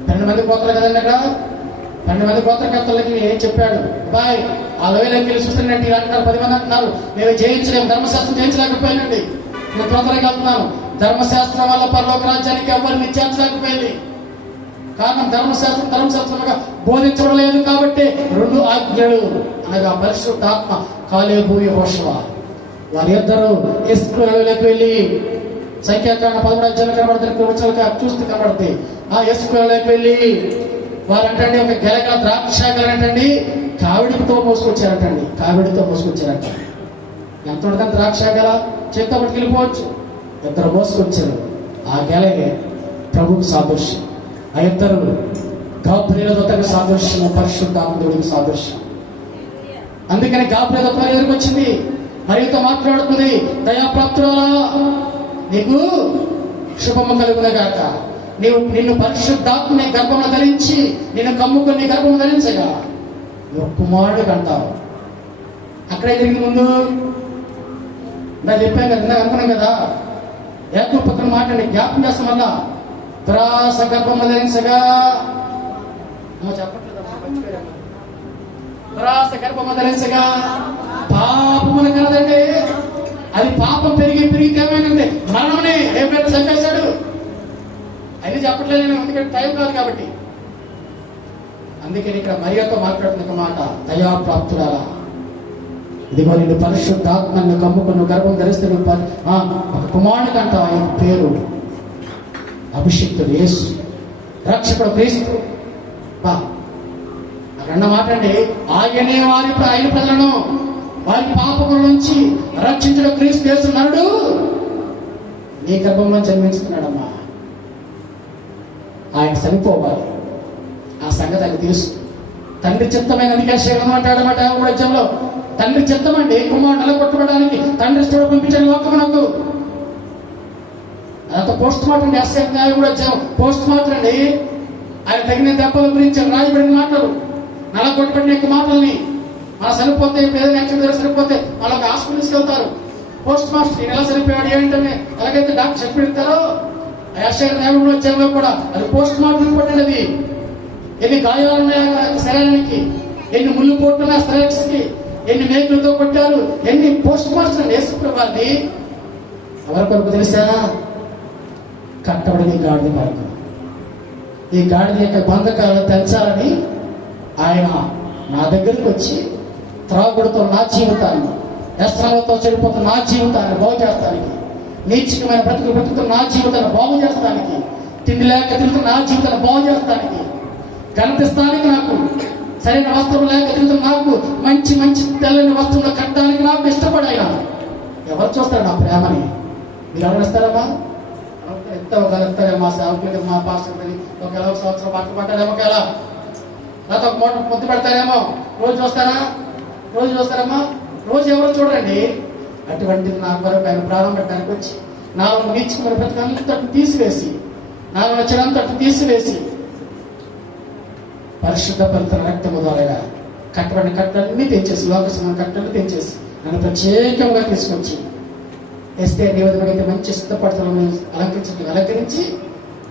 12 మంది గోత్రాలు కదండి అక్కడ. 12 మంది గోత్రకర్తలకి ఏం చెప్పాడు, బాయ్ ఆ లోయలోకి వెళ్ళి చూస్తానండి అంటారు. 10 మంది అంటున్నారు, మేము జయించలేము, ధర్మశాస్త్రం జయించలేకపోయినండి, నేను తొందరగా వెళ్తున్నాను. ధర్మశాస్త్రం వల్ల పరలోక రాజ్యానికి ఎవరిని చేర్చలేకపోయింది. కారణం ధర్మశాస్త్రంగా బోధించడం లేదు కాబట్టి 2 ఆజ్ఞలు అనగా పరిశుద్ధాత్మ కాలేబు యెహోషువ వారి ఇద్దరు యేసులోకి వెళ్ళి సంఖ్యాకాండం 13వ అధ్యాయంలో కనబడుతుంది, చూస్తూ కనబడుతుంది. ఆ యేసులోకి వెళ్ళి వారు అంటండి ఒక గెలగల ద్రాక్ష గెలంటండి కావిడితో మోసుకొచ్చారటండి. ఎంత ఉండదు ద్రాక్ష గెల, చేతితో పట్టుకెళ్ళిపోవచ్చు. ఇద్దరు మోసుకొచ్చారు. ఆ గెల ప్రభువుకి సాదృశ్యం. ఆ ఇద్దరు గాబ్రియేలు దూతకి సాదృశ్యం, పరిశుద్ధాత్ముడికి సాదృశ్యం. అందుకని గాబ్రియేలు దూత ఎదురుకు వచ్చింది, మరియతో మాట్లాడుతుంది, దయాప్రాప్తురాలా నీకు శుభము కలుగునగాక, నిన్ను పరిశుద్ధాత్మని గర్భమును ధరించి నిన్ను కమ్ముకొని గర్భము ధరించగా నువ్వు కుమారుడు అంటావు. అక్కడే జరిగింది ముందు చెప్పాను కదా, ఇందాక అనుకున్నాం కదా. యాకోబు పక్కన మాట్లాడి జ్ఞాపకం చేస్తాం వల్ల దురాశ గర్భము ధరించగా, చెప్పట్లేదు, దురాశ గర్భము ధరించగా పాపములు కలదండి. అది పాపం పెరిగితే ఏమైందంటే మరణమని ఏమైనా చంపేశాడు. అది చెప్పట్లేదు నేను, ఎందుకంటే టైం కాదు కాబట్టి. అందుకని ఇక్కడ మరియతో మాట్లాడుతున్న మాట, దయాప్రాప్తురాలా ఇదిగో నిన్ను పరిశుద్ధాత్మను కమ్ముకుని గర్భం ధరిస్తే ఒక కుమారుడికి అంటావు. ఆయన పేరు అభిషిక్తుడు యేసు, రక్షకుడు క్రీస్తు. అక్కడ మాట అండి, ఆయనే ఆయన ప్రజలను వారి పాపముల నుంచి రక్షించడం క్రీస్తు యేసు నరుడు నీ గర్భంలో జన్మించుకున్నాడమ్మా. ఆయన చనిపోవాలి, ఆ సంగతి ఆయన తెలుసు. తండ్రి చిత్తమైన అందుకేశ్వరం అంటాడన్నమాట. రాజ్యంలో తండ్రి చిత్తం అండి కుమారుడు నిలబొట్టడానికి, తండ్రి ఇష్టపడి పంపించండి లోకమునకు. అదంతా పోస్ట్ మార్టం ఎస్ఐ కూడా వచ్చాము. పోస్ట్ మార్టం అండి, ఆయన తగిన దెబ్బల గురించి రాయబడిన మాటలు, నలగొట్టబడిన మాటల్ని. మన సరిపోతే ఏదైనా యాక్సిడెంట్ సరిపోతే వాళ్ళకి హాస్పిటల్ తీసుకెళ్తారు. పోస్ట్ మాస్టర్ నేను ఎలా సరిపోయాడు ఏంటనే ఎలాగైతే డాక్టర్ చెప్పి పెడతారో ఎస్ఐ కూడా వచ్చాము కూడా అది పోస్ట్ మార్టం రిపోర్ట్ అనేది. ఎన్ని గాయాలు ఉన్నాయి శరీరానికి, ఎన్ని ముళ్ళు పోటున్నాయి శరీరానికి, ఎన్ని మేకులతో కొట్టారు, ఎన్ని పోస్ట్ మాస్టర్ వేసుకునేవాడిని ఎవరి కొరకు తెలుసా? కట్టబడిన గాడిద కొరకు. ఈ గాడిద యొక్క బంధకాలను తెంచాలని ఆయన నా దగ్గరికి వచ్చి త్రాగుడుతో నా జీవితాన్ని, వ్యసనాలతో చెడిపోతున్న నా జీవితాన్ని బాగు చేస్తానికి, నీచికమైన బ్రతుకుతున్న నా జీవితాన్ని బాగు చేస్తానికి, తిండి లేక తిరుగుతున్న నా జీవితాన్ని బాగు చేస్తానికి, కనిపిస్తానికి, నాకు సరైన వస్త్రం లేక తిరుగుతున్న నాకు మంచి మంచి తెల్లని వస్త్రంలో కట్టడానికి నాకు ఇష్టపడాయన. ఎవరు చూస్తారు నా ప్రేమని? మీరు ఎవరిస్తారమ్మా? ఎంత ఒకరేమో మా సేవకులకి, మా పాస్టర్కి ఒకవేళ 1 సంవత్సరం పట్టు పట్టారేమో, ఒకవేళ లేకపోతే ఒక మూట ముద్దు పెడతారేమో. రోజు చూస్తారమ్మా? రోజు ఎవరు చూడండి. అటువంటి నా కొరకు ఆయన ప్రారంభ పెట్టడానికి వచ్చి నాలుగు నీచుకున్న బ్రతకాలను తీసివేసి నాలో చెడంతా తీసివేసి పరిశుద్ధ పరితల రక్తము ద్వారా కట్టబడిన కట్టలన్నీ తెచ్చేసి లోకసమైన కట్టలు తెచ్చేసి నన్ను ప్రత్యేకంగా తీసుకొచ్చి ఎస్తే నివేదనకైతే మంచి సిద్ధపడతలను అలంకరించి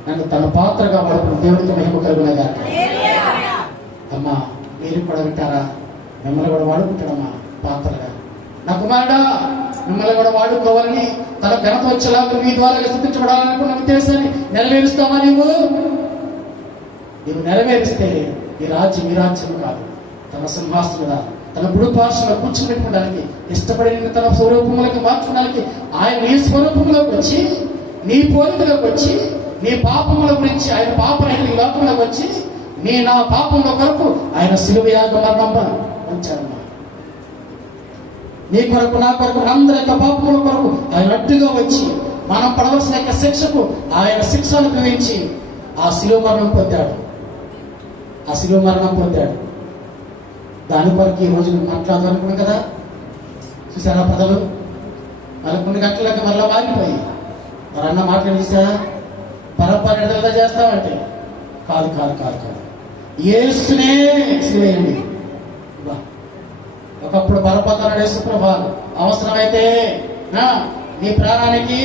నన్ను తన పాత్రగా వాడుకున్న దేవుడికి మహిమ కలుగునగా. అమ్మా మీరు కూడా వింటారా? మిమ్మల్ని కూడా వాడుకుంటాడమ్మా పాత్రగా. నా కుమారుడా మిమ్మల్ని కూడా వాడుకోవాలని తన ఘనత వచ్చేలాగా మీ ద్వారా స్థుతించబడాలనుకున్న ఉద్దేశాన్ని నెరవేరుస్తావా? నీవు నెరవేరిస్తే ఈ రాజ్యం కాదు, తన సింహాసనం తన గుడి పార్శ్వలో కూర్చోబెట్టుకోవడానికి ఇష్టపడిన తన స్వరూపములకు మార్చడానికి ఆయన నీ స్వరూపంలోకి వచ్చి నీ పోలికలోకి వచ్చి నీ పాపముల గురించి ఆయన పాపరహిత లోకంలోకి వచ్చి నా పాపముల కొరకు ఆయన శిలువ యాగం ఉంచాడమ్మా. నీ కొరకు నా కొరకు అందరి యొక్క పాపముల కొరకు ఆయన అడ్డుగా వచ్చి మనం పడవలసిన యొక్క శిక్షకు ఆయన శిక్ష అనుభవించి ఆ శిలువ మరణం పొందాడు. దాని కొరకు ఈ రోజు మాట్లాడాలనుకున్నాం కదా. చూసారా ప్రజలు 11 గంటలకు మళ్ళా మారిపోయి మరి అన్న మాటలు చూసా బరబ్బా విడుదల చేస్తామంటే కాదు యేసునే సిలువేయండి. ఒకప్పుడు బరబ్బతన్నాడు యేసుప్రభువు, అవసరమైతే నీ ప్రాణానికి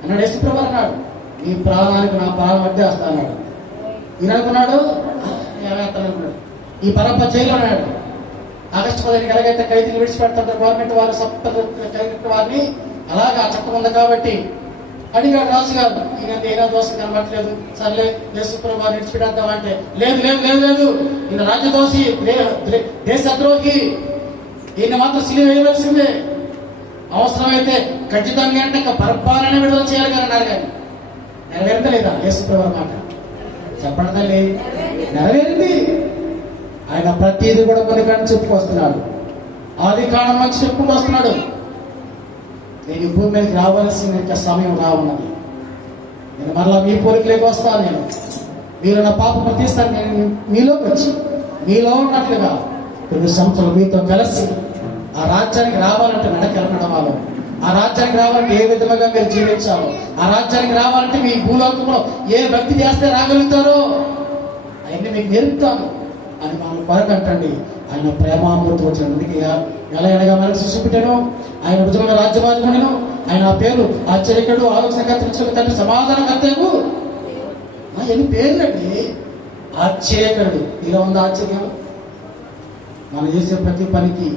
అన్నాడు యేసుప్రభువు అన్నాడు, నీ ప్రాణానికి నా ప్రాణం అడ్డేస్తా అన్నాడు. ఈయన అనుకున్నాడు అనుకున్నాడు ఈ బరబ్బ జైలు అన్నాడు. ఆగస్టు 15 ఎలాగైతే ఖైదీలు విడిచిపెడతారు గవర్నమెంట్ వారు ఖైదీ వారిని, అలాగా చట్టం ఉంది కాబట్టి అడిగాడు రాజుగారు, ఈయన దోషం కనబట్టలేదు, సర్లే యేసుప్రభువు వారిని విడిచిపెట్టేద్దామంటే లేదు ఈయన రాజ్యదోషి, దేశద్రోహి, ఈయన మాత్రం సిలువ వేయవలసిందే, అవసరమైతే ఖచ్చితంగా అంటే బరబ్బానే విడుదల చేయాలి కానీ అన్నారు. కానీ నెరవేరలేదా యేసుప్రభువు మాట? చెప్పండి తల్లి, నెరవేరింది. ఆయన ప్రతిదీ కూడా కొనికాని చెప్పుకొస్తున్నాడు, ఆది కాలం నుంచి చెప్పుకుంటూ వస్తున్నాడు. నేను ఈ భూమి మీదకి రావాల్సిన సమయం రావున్నది, నేను మరలా మీ పోలికలోకి వస్తాను, నేను మీరు నా పాపము తీస్తాను, నేను మీలోకి వచ్చి మీలో ఉన్నట్లుగా 2 సంవత్సరాలు మీతో కలిసి ఆ రాజ్యానికి రావాలంటే నడవాలి, ఆ రాజ్యానికి రావాలంటే ఏ విధంగా మీరు జీవించాలో, ఆ రాజ్యానికి రావాలంటే మీ భూలోకంలో ఏ భక్తి చేస్తే రాగలుగుతారో అవన్నీ మీకు నేర్పుతాను అని మనం కొరకంటండి. ఆయన ప్రేమామృతం వచ్చిన ముందుకి ఎలా ఎనగా మనకు శిశుపుట్టను, ఆయన భుజంలో రాజ్యవాజమును, ఆయన పేరు ఆశ్చర్యకుడు, ఆలోచనకర్త, తండ్రి, సమాధానకర్తకు. ఎన్ని పేర్లండి. ఆశ్చర్యకరుడు, ఇలా ఉంది ఆశ్చర్యం. మనం చేసే ప్రతి పనికి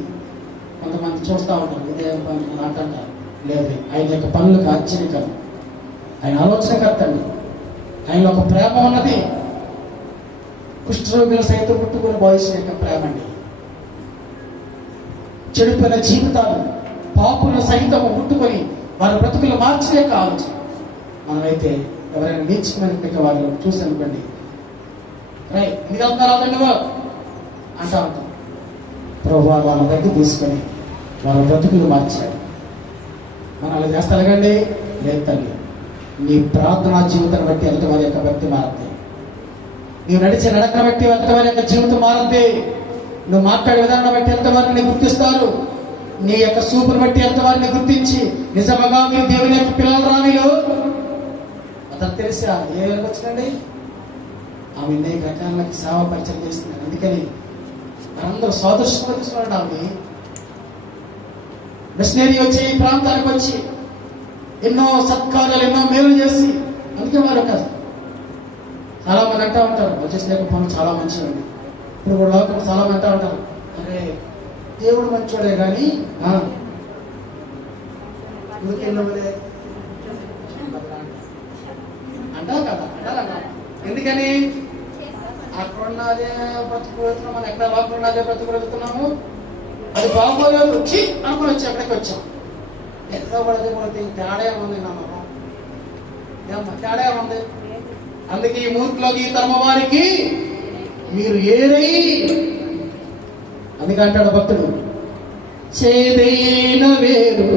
కొంతమంది చూస్తూ ఉంటారు, ఇదే పని అంటారు. లేదు, ఆయన యొక్క పనులకు ఆశ్చర్యకరం. ఆయన ఆలోచనకర్త అండి, ఆయనలో ఒక ప్రేమ ఉన్నది. కుష్ఠరోగుల సైతం పుట్టుకుని బాయ్సిన యొక్క ప్రేమ అండి. చెడిపోయిన జీవితాలు పాపుల సైతం పుట్టుకొని వారి బ్రతుకులు మార్చిన యొక్క ఆలోచన. మనమైతే ఎవరైనా నేర్చుకునే వారిని చూసి అనుకోండి, ఎందుకు వెళ్తున్నారా నువ్వు అంటా ఉంటాం. ప్రభు వాళ్ళ దగ్గర తీసుకొని వాళ్ళ బ్రతుకులు మార్చాడు. మనం అలా చేస్తారుగండి. లేదు తల్లి, నీ ప్రార్థనా జీవితాన్ని బట్టి ఎంత వారి యొక్క భక్తి మారుతాయి, నీవు నడిచే నడకను బట్టి ఎంత వారి యొక్క జీవితం మారుద్ది, నువ్వు మాట్లాడే విధానం బట్టి ఎంత వారిని గుర్తిస్తారు, నీ యొక్క సూపును బట్టి ఎంత వారిని గుర్తించి నిజంగా మీరు దేవుని యొక్క పిల్లలు రానిలు అతను తెలుసా ఏ వచ్చినండి. ఆమె అనేక రకాలకి సేవ పరిచయం చేస్తున్నాడు. అందుకని మనందరూ సోదర్శంగా తీసుకున్నాడు. ఆమె మిషనరీ వచ్చి ఈ ప్రాంతానికి వచ్చి ఎన్నో సత్కార్యాలు ఎన్నో మేలు చేసి, అందుకే వారు కాదు చాలా మంది అంటూ ఉంటారు, వచ్చేసిన పనులు చాలా మంచివండి. ఇప్పుడు కూడా లోకం చాలా మంది అంటూ ఉంటారు, అరే దేవుడు మంచోడే కానీ అంటారు కదా, అంటారంట. ఎందుకని అక్కడున్న అదే బ్రతుకుతున్నాం, మనం ఎక్కడ లోపల అదే బ్రతుకుతున్నాము, అది బాగోలేదు వచ్చి అనుకుని వచ్చి ఎక్కడికి వచ్చాం. ఎక్కడ పడితే పడితే తేడా ఉంది, నమ్మకం తేడా ఉంది. అందుకే ఈ మూర్ఖులోకి ఈ తరమ వారికి మీరు ఏరై, అందుకంటాడు భక్తుడు, చేదైన వేరు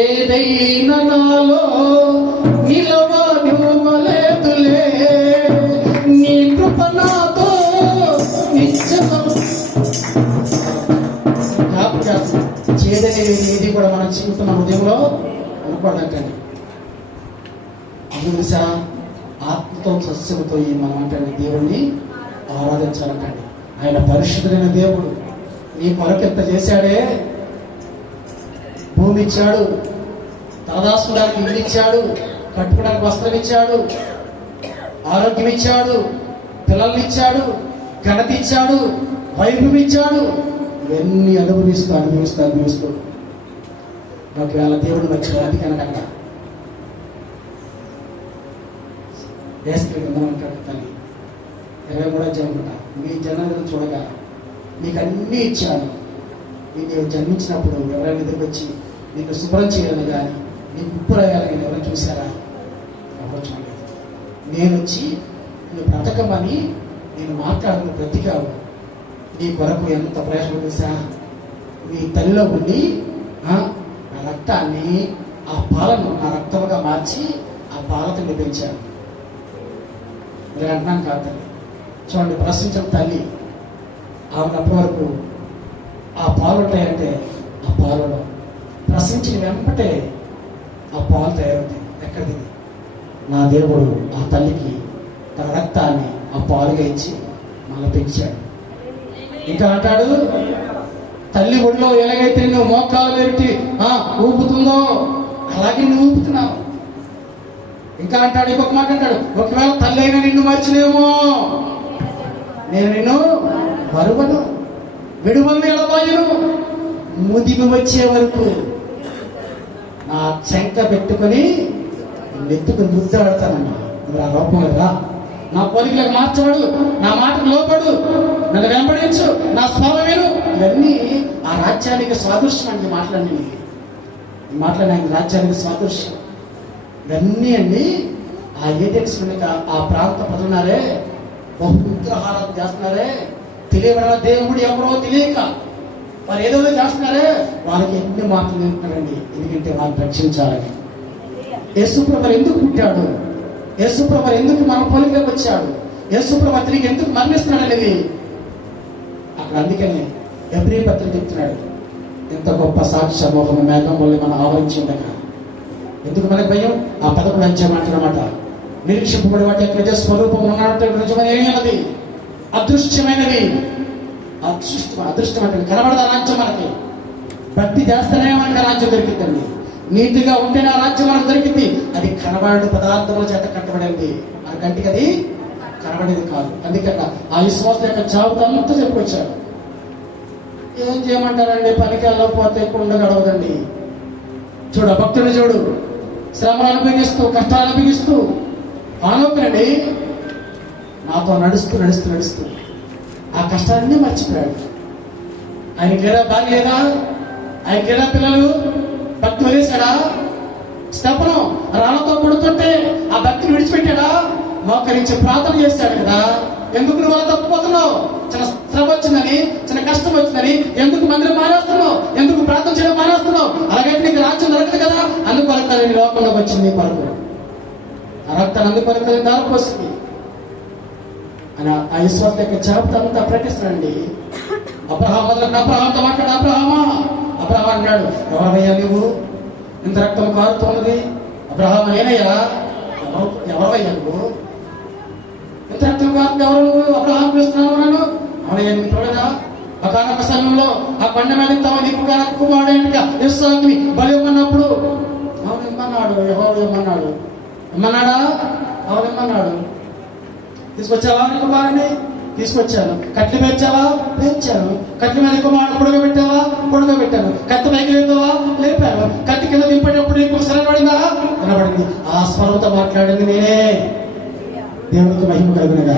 ఏదైనా నాలో నిలవలేదులే, నీ కృప నాతో చేదనే ఏది కూడా మన జీవితం మన హృదయంలో అనుకోవడండి. తెలుసా చిత్తం సస్యముతో ఈ మనం అంటే దేవుణ్ణి ఆరాధించాలంటండి. ఆయన పరిశుద్ధుడైన దేవుడు. నీ కొరకు ఎంత చేశాడే, భూమి ఇచ్చాడు, తలదాసుకోవడానికి ఇల్లు ఇచ్చాడు, కట్టుకోవడానికి వస్త్రం ఇచ్చాడు, ఆరోగ్యం ఇచ్చాడు, పిల్లల్ని ఇచ్చాడు, ఘనత ఇచ్చాడు, వైభవం ఇచ్చాడు. ఇవన్నీ అనుభవిస్తూ ఒకవేళ దేవుడు వచ్చిన అందుకనక దేశకి అంటాడు తల్లి 23వ అధ్యాయం మీ జనాలను చూడగా నీకు అన్నీ ఇచ్చాను. నీవు జన్మించినప్పుడు ఎవరైనా ఎదురు వచ్చి నీకు శుభ్రం చేయాలని కానీ నీకు ఉప్పు రాయాలని కానీ ఎవరైనా చూసారా? ఎవరు చూడలేదు. నేను వచ్చి నువ్వు బ్రతకమని నేను మాట్లాడుతూ బ్రతికావు. నీ కొరకు ఎంత ప్రయాసం చేశా. నీ తల్లిలో ఉండి నా రక్తాన్ని, ఆ పాలను నా రక్తముగా మార్చి ఆ పాలతో పెంచాను. మీరు అంటున్నాను కాదు తల్లి. చూడండి, ప్రశ్నించిన తల్లి ఆవిడ అప్పటి వరకు ఆ పాలు ఉంటాయంటే ఆ పాలలో ప్రశ్నించిన వెంబటే ఆ పాలు తయారవుతాయి. ఎక్కడిది? నా దేవుడు ఆ తల్లికి తన రక్తాన్ని ఆ పాలుగా ఇచ్చి మళ్ళీ పెంచాడు. ఇంకా అంటాడు, తల్లి ఒడిలో ఎలాగైతే నువ్వు మోకాలు పెట్టి ఊపుతుందో అలాగే నువ్వు ఊపుతున్నావు. ఇంకా అంటాడు, ఇంకొక మాట అంటాడు, ఒకవేళ తల్లి అయినా నిన్ను మర్చినేమో నేను నిన్ను మరువను, విడువను, ఎడబాయను, ముదిమి వచ్చే వరకు నా చెంక పెట్టుకొని నెత్తుకుని ముద్దాడతానన్నా. మరి ఆ రూపం రా, నా పోలికలకు మార్చబడు, నా మాటకు లోపడు, నన్ను వెంబడించు, నా స్వరం విను. ఇవన్నీ ఆ రాజ్యానికి సాదృశ్యం అండి. మాట్లాడిన రాజ్యానికి సాదృశ్యం ఇవన్నీ అండి. ఆ ఏథెన్స్ ఆ ప్రాంత ప్రజలున్నారే, బహుగ్రహారాలు చేస్తున్నారే, తెలియబడాల దేవుడు ఎవరో తెలియక వారు ఏదో చేస్తున్నారే, వాళ్ళకి ఎన్ని మాటలు నేర్పుతారండి. ఎందుకంటే వాళ్ళని రక్షించాలని. యేసుప్రభు ఎందుకు పుట్టాడు, యేసుప్రభు ఎందుకు మన పోలికలకు వచ్చాడు, యేసుప్రభు తిరిగి ఎందుకు మరణిస్తున్నాడు అనేది అక్కడ. అందుకనే ఎబ్రీ పత్రిక చెప్తున్నాడు, ఎంత గొప్ప సాక్షి సమూహం మేఘం వల్ల మనం ఆవరించి ఉండగా ఎందుకు మనకు భయం? ఆ 11వ అధ్యాయం అంటున్నమాట, నిరీక్షింపబడి వాటి యొక్క స్వరూపం ఉన్నట్టు నిజమైనది, అదృశ్యమైనది. అదృష్టం అంటే కనబడదా రాజ్యం మనకి. భక్తి చేస్తేనే మనకి రాజ్యం దొరికిందండి. నీతిగా ఉంటేనే ఆ రాజ్యం మనకు దొరికింది. అది కనబడే పదార్థముల చేత కట్టబడింది, మన కంటికి అది కనబడేది కాదు. అందుకని ఆ విశ్వాసం యొక్క జాబితా అంతా చెప్పుకొచ్చాడు. ఏం చేయమంటారండి? పనికి వెళ్ళకపోతే ఎక్కువ ఉండగలవదండి. చూడు, భక్తుడిని చూడు, శ్రమలు అనుభవిస్తూ, కష్టాలు అనుభవిస్తూ ఆనోకనండి నాతో నడుస్తూ ఆ కష్టాలన్నీ మర్చిపోయాడు. ఆయనకి లేదా భార్య లేదా, ఆయనకి లేదా పిల్లలు, భక్తి వదిలేశాడా? స్తపను రాళ్ళతో కొడుతుంటే ఆ భక్తిని విడిచిపెట్టాడా? మోకరించి ప్రార్థన చేశాడు కదా. ఎందుకు నువ్వు అలా తప్పిపోతున్నావు? చిన్న శ్రమ వచ్చిందని, చిన్న కష్టం వచ్చిందని ఎందుకు మందిరం మానేస్తున్నావు? ఎందుకు ప్రార్థన చేయడం మానేస్తున్నావు? అలాగైతే నీకు రాజ్యం దొరకదు కదా. అందుకొరకని నీ లోకంలోకి వచ్చింది నీ కొరకు. ఆ రక్తాన్ని అందుకొరకని దారిపోసింది అని ఆ విశ్వాస యొక్క జాబితా అంతా ప్రకటిస్తున్నాడండి. అబ్రహాంతో మాట్లాడు, అబ్రహాం అన్నాడు, ఎవరయ్యా నువ్వు? ఇంత రక్తం కారుతున్నది. అబ్రహాం నేనయ్యా. ఎవరయ్యా నువ్వు? ఇంత రక్తం కారుతుంది ఎవరు నువ్వు? అబ్రహాం పిలుస్తున్నావు నన్ను. అవునయ్యా, నీకు చూడదా ఒకనొక సమయంలో ఆ కొండ మీద నీకు కుమారుడు ఇస్సాకుని బలి ఇమ్మన్నప్పుడు అవును ఇమ్మన్నాడు. ఎవరు ఇమ్మన్నాడా? అవును ఇమ్మన్నాడు. తీసుకొచ్చావా నీ కుమారుని? తీసుకొచ్చాను. కట్లు పెంచావా? పెంచాను. కట్ల మీద కుమారుడు పొడగబెట్టాను. కత్తి పైకి లేపావా? లేపాను. కత్తి కింద దింపేటప్పుడు నీకు స్వరం పడిందా? వినబడింది. ఆ స్వరంతో మాట్లాడింది నేనే. దేవునికి మహిమ కలుగునుగా.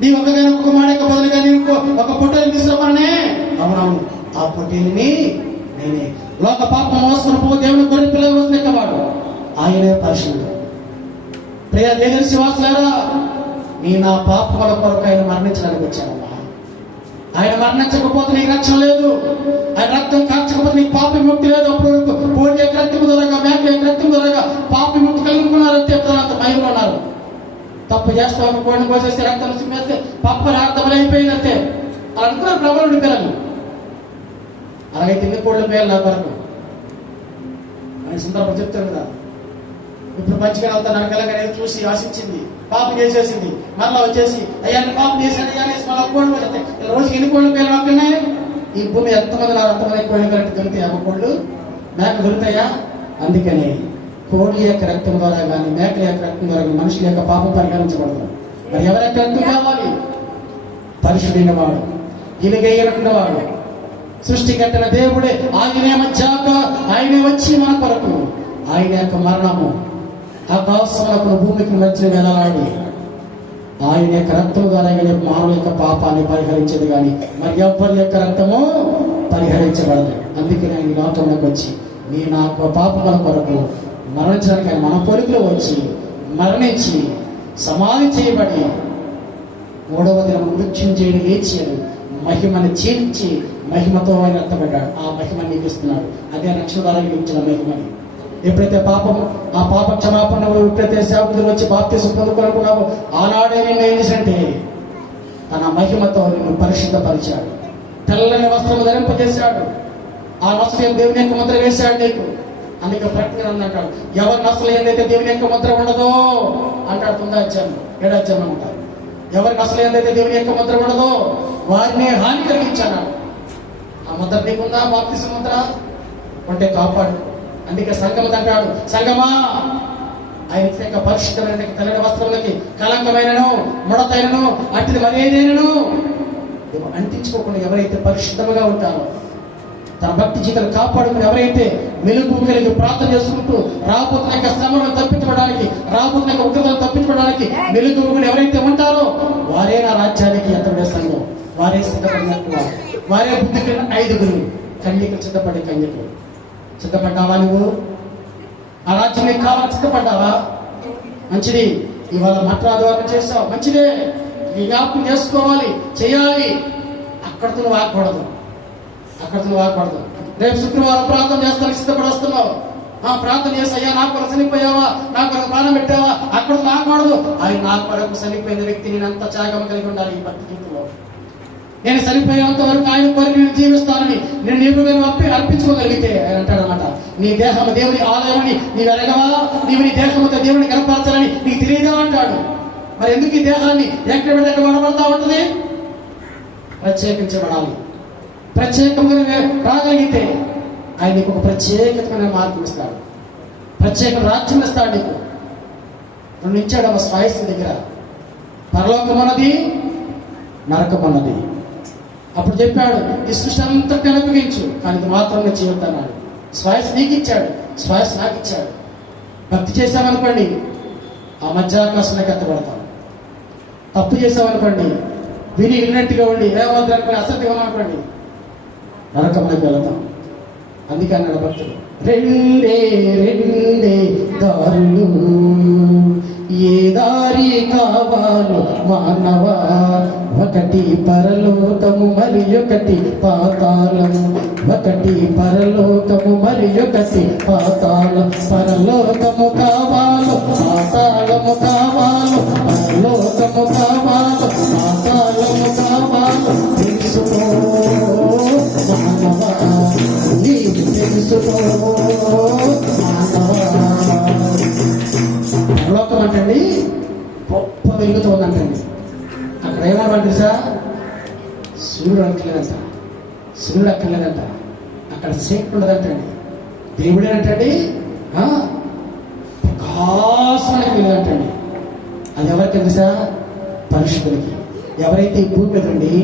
నీ ఒక్కగానే ఒక కుమారుడికి బదులుగా నీకు ఒక పొట్టేలు తీసుకురమ్మనే. అవునవును, ఆ పొట్టేలిని నేనే. లోక పాపం మోసుకుని పో దేవుని కొన్ని పిల్లలు వస్తున్నవాడు ఆయనే పరిశుద్ధుడు. ప్రియ దేవుని శ్వాసలారా, నా పాపముల కొరకు ఆయన మరణించడానికి వచ్చానమ్మా. ఆయన మరణించకపోతే నీకు రక్షణ లేదు. ఆయన రక్తం కార్చకపోతే నీకు పాప విముక్తి లేదు. అప్పుడు కోడి యొక్క రక్తం ద్వారా, మేక యొక్క రక్తం ద్వారా పాప విముక్తి కలుగుకున్నారంటే అంత మహిళలు ఉన్నారు. తప్పు చేస్తామని కోడిని కోసేస్తే రక్తం వేస్తే పాప అర్థమని అయిపోయిందంటే అలా అనుకున్నారు ప్రభువుని పిల్లలు. అలాగైతే ఎన్ని కోళ్ళ పేర్లు నా కొరకు ఆయన సందర్భం చెప్తారు కదా. ఇప్పుడు మంచిగా వెళ్తాను అనగలగానే చూసి ఆశించింది, పాపం చేసేసింది, మళ్ళీ వచ్చేసి అయ్యా పాపం చేశాను అయ్యా అనేసి మళ్ళీ కోళ్ళు వచ్చేస్తాయి. రోజుకి ఎన్ని కోళ్ళు పేర్లు వస్తున్నాయి? ఈ భూమి ఎంతమంది నాకు అంతమంది కోళ్ళు కరెక్ట్ దొరుకుతాయి. అమ్మ కోళ్ళు మేక దొరుకుతాయా? అందుకని కోళ్ళ యొక్క రక్తం ద్వారా కానీ మేకల యొక్క రక్తం ద్వారా కానీ మనుషుల యొక్క పాపం పరిహరించబడదు. మరి ఎవరి యొక్క రక్తం కావాలి? పరిశుడైన వాడు, ఇలుగైనటువంటి వాడు, సృష్టి కట్టిన దేవుడే. ఆయనే మధ్యాక ఆయనే వచ్చి మన కొరకు ఆయన యొక్క మరణము ఆకాశములకు భూమికి మధ్య వెళ్ళాలి. ఆయన యొక్క రక్తం ద్వారా మానవుల యొక్క పాపాన్ని పరిహరించేది కానీ మరి ఎవరి యొక్క రక్తము పరిహరించబడదు. అందుకని ఆయన లోకంలోకి వచ్చి నీ నాకు పాపముల కొరకు మరణించడానికి ఆయన మన కొడుకులో వచ్చి మరణించి సమాధి చేయబడి మూడవ దినం మృత్యుంజయుడు లేచాడు, మహిమను చేర్చి మహిమతో ఆయన ఎత్తబడ్డాడు. ఆ మహిమ నీకు ఇస్తున్నాడు. అదే రక్షణ ద్వారా ఇచ్చిన మహిమని. ఎప్పుడైతే ఆ పాప క్షమాపణ ఎప్పుడైతే సేవకులు వచ్చి బాప్తీసం పొందుకోనుకున్నావో ఆనాడే నిన్ను ఏం చేశాడంటే తన మహిమతో నిన్ను పరిశుద్ధపరిచాడు. తెల్లని వస్త్రము ధరింపజేశాడు. ఆ నష్టం దేవుని యొక్క ముద్ర వేశాడు నీకు. అందుకే ప్రకటన అంటాడు, ఎవరి నష్టం ఏదైతే దేవుని యొక్క ముద్ర ఉండదో అంటాడు. 9వ అధ్యాయం 7వ అధ్యాయం అంటారు, ఎవరి నష్టం ఏదైతే దేవుని యొక్క ముద్ర ఉండదో వారిని హాని కలిగించాడు. ఆ ముద్ర నీకుందా? బాప్తీసం ముద్ర ఉంటే కాపాడు. అందుకే సంగమ అంటాడు, సంగమా ఆయన పరిశుద్ధమైన తెల్లని వస్త్రములకి కలంకమైనను ముడతైనను అట్టిది మరేదైనను అంటించుకోకుండా ఎవరైతే పరిశుద్ధముగా ఉంటారో, తన భక్తి జీవితాలు కాపాడుకుని ఎవరైతే మెలుగు కలిగి ప్రార్థన చేసుకుంటూ రాబోతున్న యొక్క శ్రమలను తప్పించుకోవడానికి, రాబోతున్న యొక్క ఉగ్రతను తప్పించుకోవడానికి మెలుగు ఎవరైతే ఉంటారో వారే నా రాజ్యానికి ఎంతబడే సంఘం. వారే సిద్ధపడినట్టు వారే బుద్ధి కలిగిన 5 కన్యకలు సిద్ధపడే కన్యకలు. సిద్ధపడ్డావా నువ్వు? ఆ రాజ్యం నీకు కావాలి, సిద్ధపడ్డావా? మంచిది. ఇవాళ మట్ర ఆదివారం చేస్తావు, మంచిదే. జ్ఞాపకం చేసుకోవాలి, చేయాలి. అక్కడితో నువ్వు ఆగకూడదు. రేపు శుక్రవారం ప్రార్థన చేస్తానికి సిద్ధపడి వస్తున్నావు. ప్రార్థన చేసి అయ్యా నా కొరకు చనిపోయావా, నా కొరకు ప్రాణం పెట్టావా, అక్కడ ఆగకూడదు. ఆయన నా కొరకు చనిపోయిన వ్యక్తి నేను అంత త్యాగం కలిగి ఉండాలి. ఈ భక్తి జీవితంలో నేను చనిపోయేంత వరకు ఆయన కొరకు నేను జీవిస్తానని నేను నీకు అర్పించుకోగలిగితే ఆయన అంటాడనమాట, నీ దేహము దేవుని ఆలయమని నీవు ఎరగవా, నీవు నీ దేహంతో దేవుని కనపరచాలని నీకు తెలియదా అంటాడు. మరి ఎందుకు ఈ దేహాన్ని ఎక్కడ వాడబడతా ఉంటుంది? ప్రత్యేకించబడాలి. ప్రత్యేకంగా రాగలిగితే ఆయన నీకు ఒక ప్రత్యేకమైన మార్గం ఇస్తాడు, ప్రత్యేక రాజ్యం ఇస్తాడు నీకు. రెండు ఇచ్చాడు ఒక స్వాయస్ దగ్గర, పరలోకం అన్నది నరకం అన్నది. అప్పుడు చెప్పాడు, ఈ సృష్టి అంతా కనిపించు కానీ ఇది మాత్రం నేను చేయొద్దన్నాడు. స్వాయస్ నీకు ఇచ్చాడు, స్వాయస్ నాకు ఇచ్చాడు. భక్తి చేసామనుకోండి ఆ మధ్యాకాశంలోకి ఎత్తబడతాం. తప్పు చేసామనుకోండి, విన్నట్టుగా ఉండి ఏమవుతారనుకోండి, అసత్యం అనుకోండి, నరకంలోకి వెళతాం. అందుకే అన్నాడు భక్తుడు, రెండే దారులు, ఏ దారి కావాలో మానవా, ఒకటి పరలోకము మరి ఒకటి పాతాళము, ఒకటి పరలోకము మరి ఒకటి పాతాళం. పరలోకము కావాలో పాతాళము కావాలో, పరలోకము కావాలో పాతాళము కావాలో, తెలుసుకో మానవా, నీకు తెలుసుకో మానవా. పరలోకం అంటండి గొప్ప వెలుగుతోందంటండి. అక్కడ ఏమన్నా తెలుసా? సూర్యుడు అక్కర్లేదంట, అక్కడ చీకటి ఉండదంటండి. దేవుడేనంటండి ప్రకాశానికి వెళ్ళదంటండి. అది ఎవరికి తెలుసా? పరిశుద్ధులకి. ఎవరైతే ఈ భూమి మీద ఉండి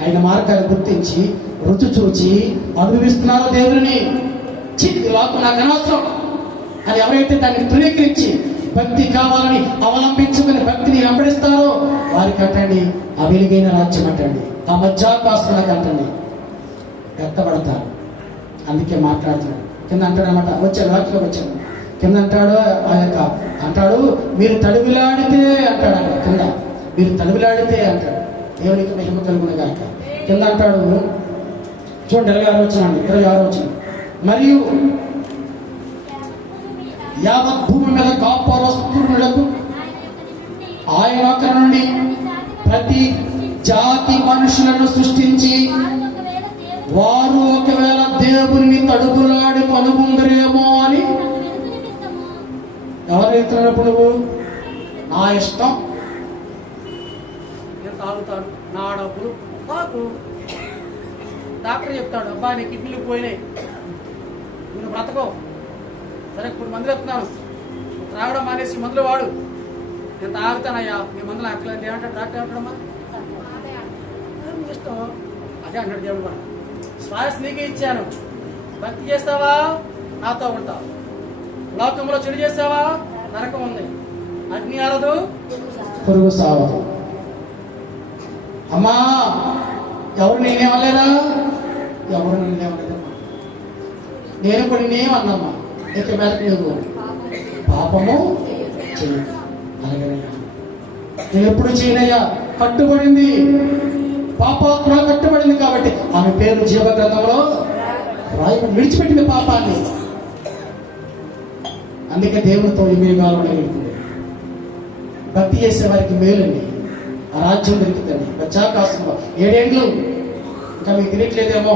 ఆయన మార్గాన్ని గుర్తించి రుచి చూచి అనుభవిస్తున్నారో దేవుడిని, లోకం నాకు అనవసరం అని ఎవరైతే దాన్ని ధృవీకరించి భక్తి కావాలని అవలంబించుకుని భక్తిని వెంబడిస్తారో వారికి అంటండి ఆ వెలుగైన రాజ్యం అంటండి, ఆ మధ్యాకాశాలకు అంటండి ఎత్తబడతారు. అందుకే మాట్లాడుతున్నాడు. కింద అంటాడనమాట, వచ్చాడు వాక్యం వచ్చాడు. కింద అంటాడు ఆ యొక్క అంటాడు, మీరు తడుగులాడితే అంటాడు. అక్కడ కింద మీరు తడుగులాడితే అంటాడు. దేవునికి మహిమ కలుగును గాక. కింద అంటాడు చూడండి 26 వచ్చిన మరియు యావత్ భూమి మీద కాపురస్తులకు ఆయన అక్కడ నుండి ప్రతి జాతి మనుషులను సృష్టించి వారు ఒకవేళ దేవుని తడుగులాడి కనుగొందరేమో అని ఎవరు వెళ్తున్నప్పుడు నువ్వు నా ఇష్టం, నేను తాగుతాడు, నా డబ్బులు తాకు. డాక్టర్ చెప్తాడు, అబ్బా నీ కిడ్నీలు పోయినాయి, నువ్వు బ్రతకో. సరే ఇప్పుడు మందులు ఎత్తున్నాను, త్రాగడం మానేసి మందులు వాడు. నేను తాగుతానయ్యా, నీ మందులు అక్కలేదు ఏమంటాడు డాక్టర్? ఏమంటాడమ్మా? ఇష్టం. అదే అంటాడు దేవుడు కూడా. శ్వాస నీకే ఇచ్చాను, భక్తి చేస్తావా నాతో ఉంటావు. లోకంలో చెడు చేస్తావా నరకం ఉంది, అగ్ని ఆరదు పురుగు సావదు. అమ్మా ఎవరు నేనేమలేదా? ఎవరు నేనేమలేదమ్మా. నేను కూడా నేనేమన్నమ్మా, ఇక మేరకు నువ్వు పాపము చెయ్యి. అలాగేనయ్యా, నేను ఎప్పుడు చేయనయ్యా. కట్టుబడింది, పాపాత్మ కట్టుబడింది కాబట్టి ఆమె పేరు జీవ గ్రంథంలో రాయబడి విడిచిపెట్టింది పాపాన్ని. అందుకే దేవునితో ఇమేగాలు వెళ్తుంది. భక్తి చేసే వారికి మేలండి, ఆ రాజ్యం దొరుకుతుంది. వచ్చాకాశంలో 7 ఏళ్ళు ఇంకా మీకు తెలియట్లేదేమో,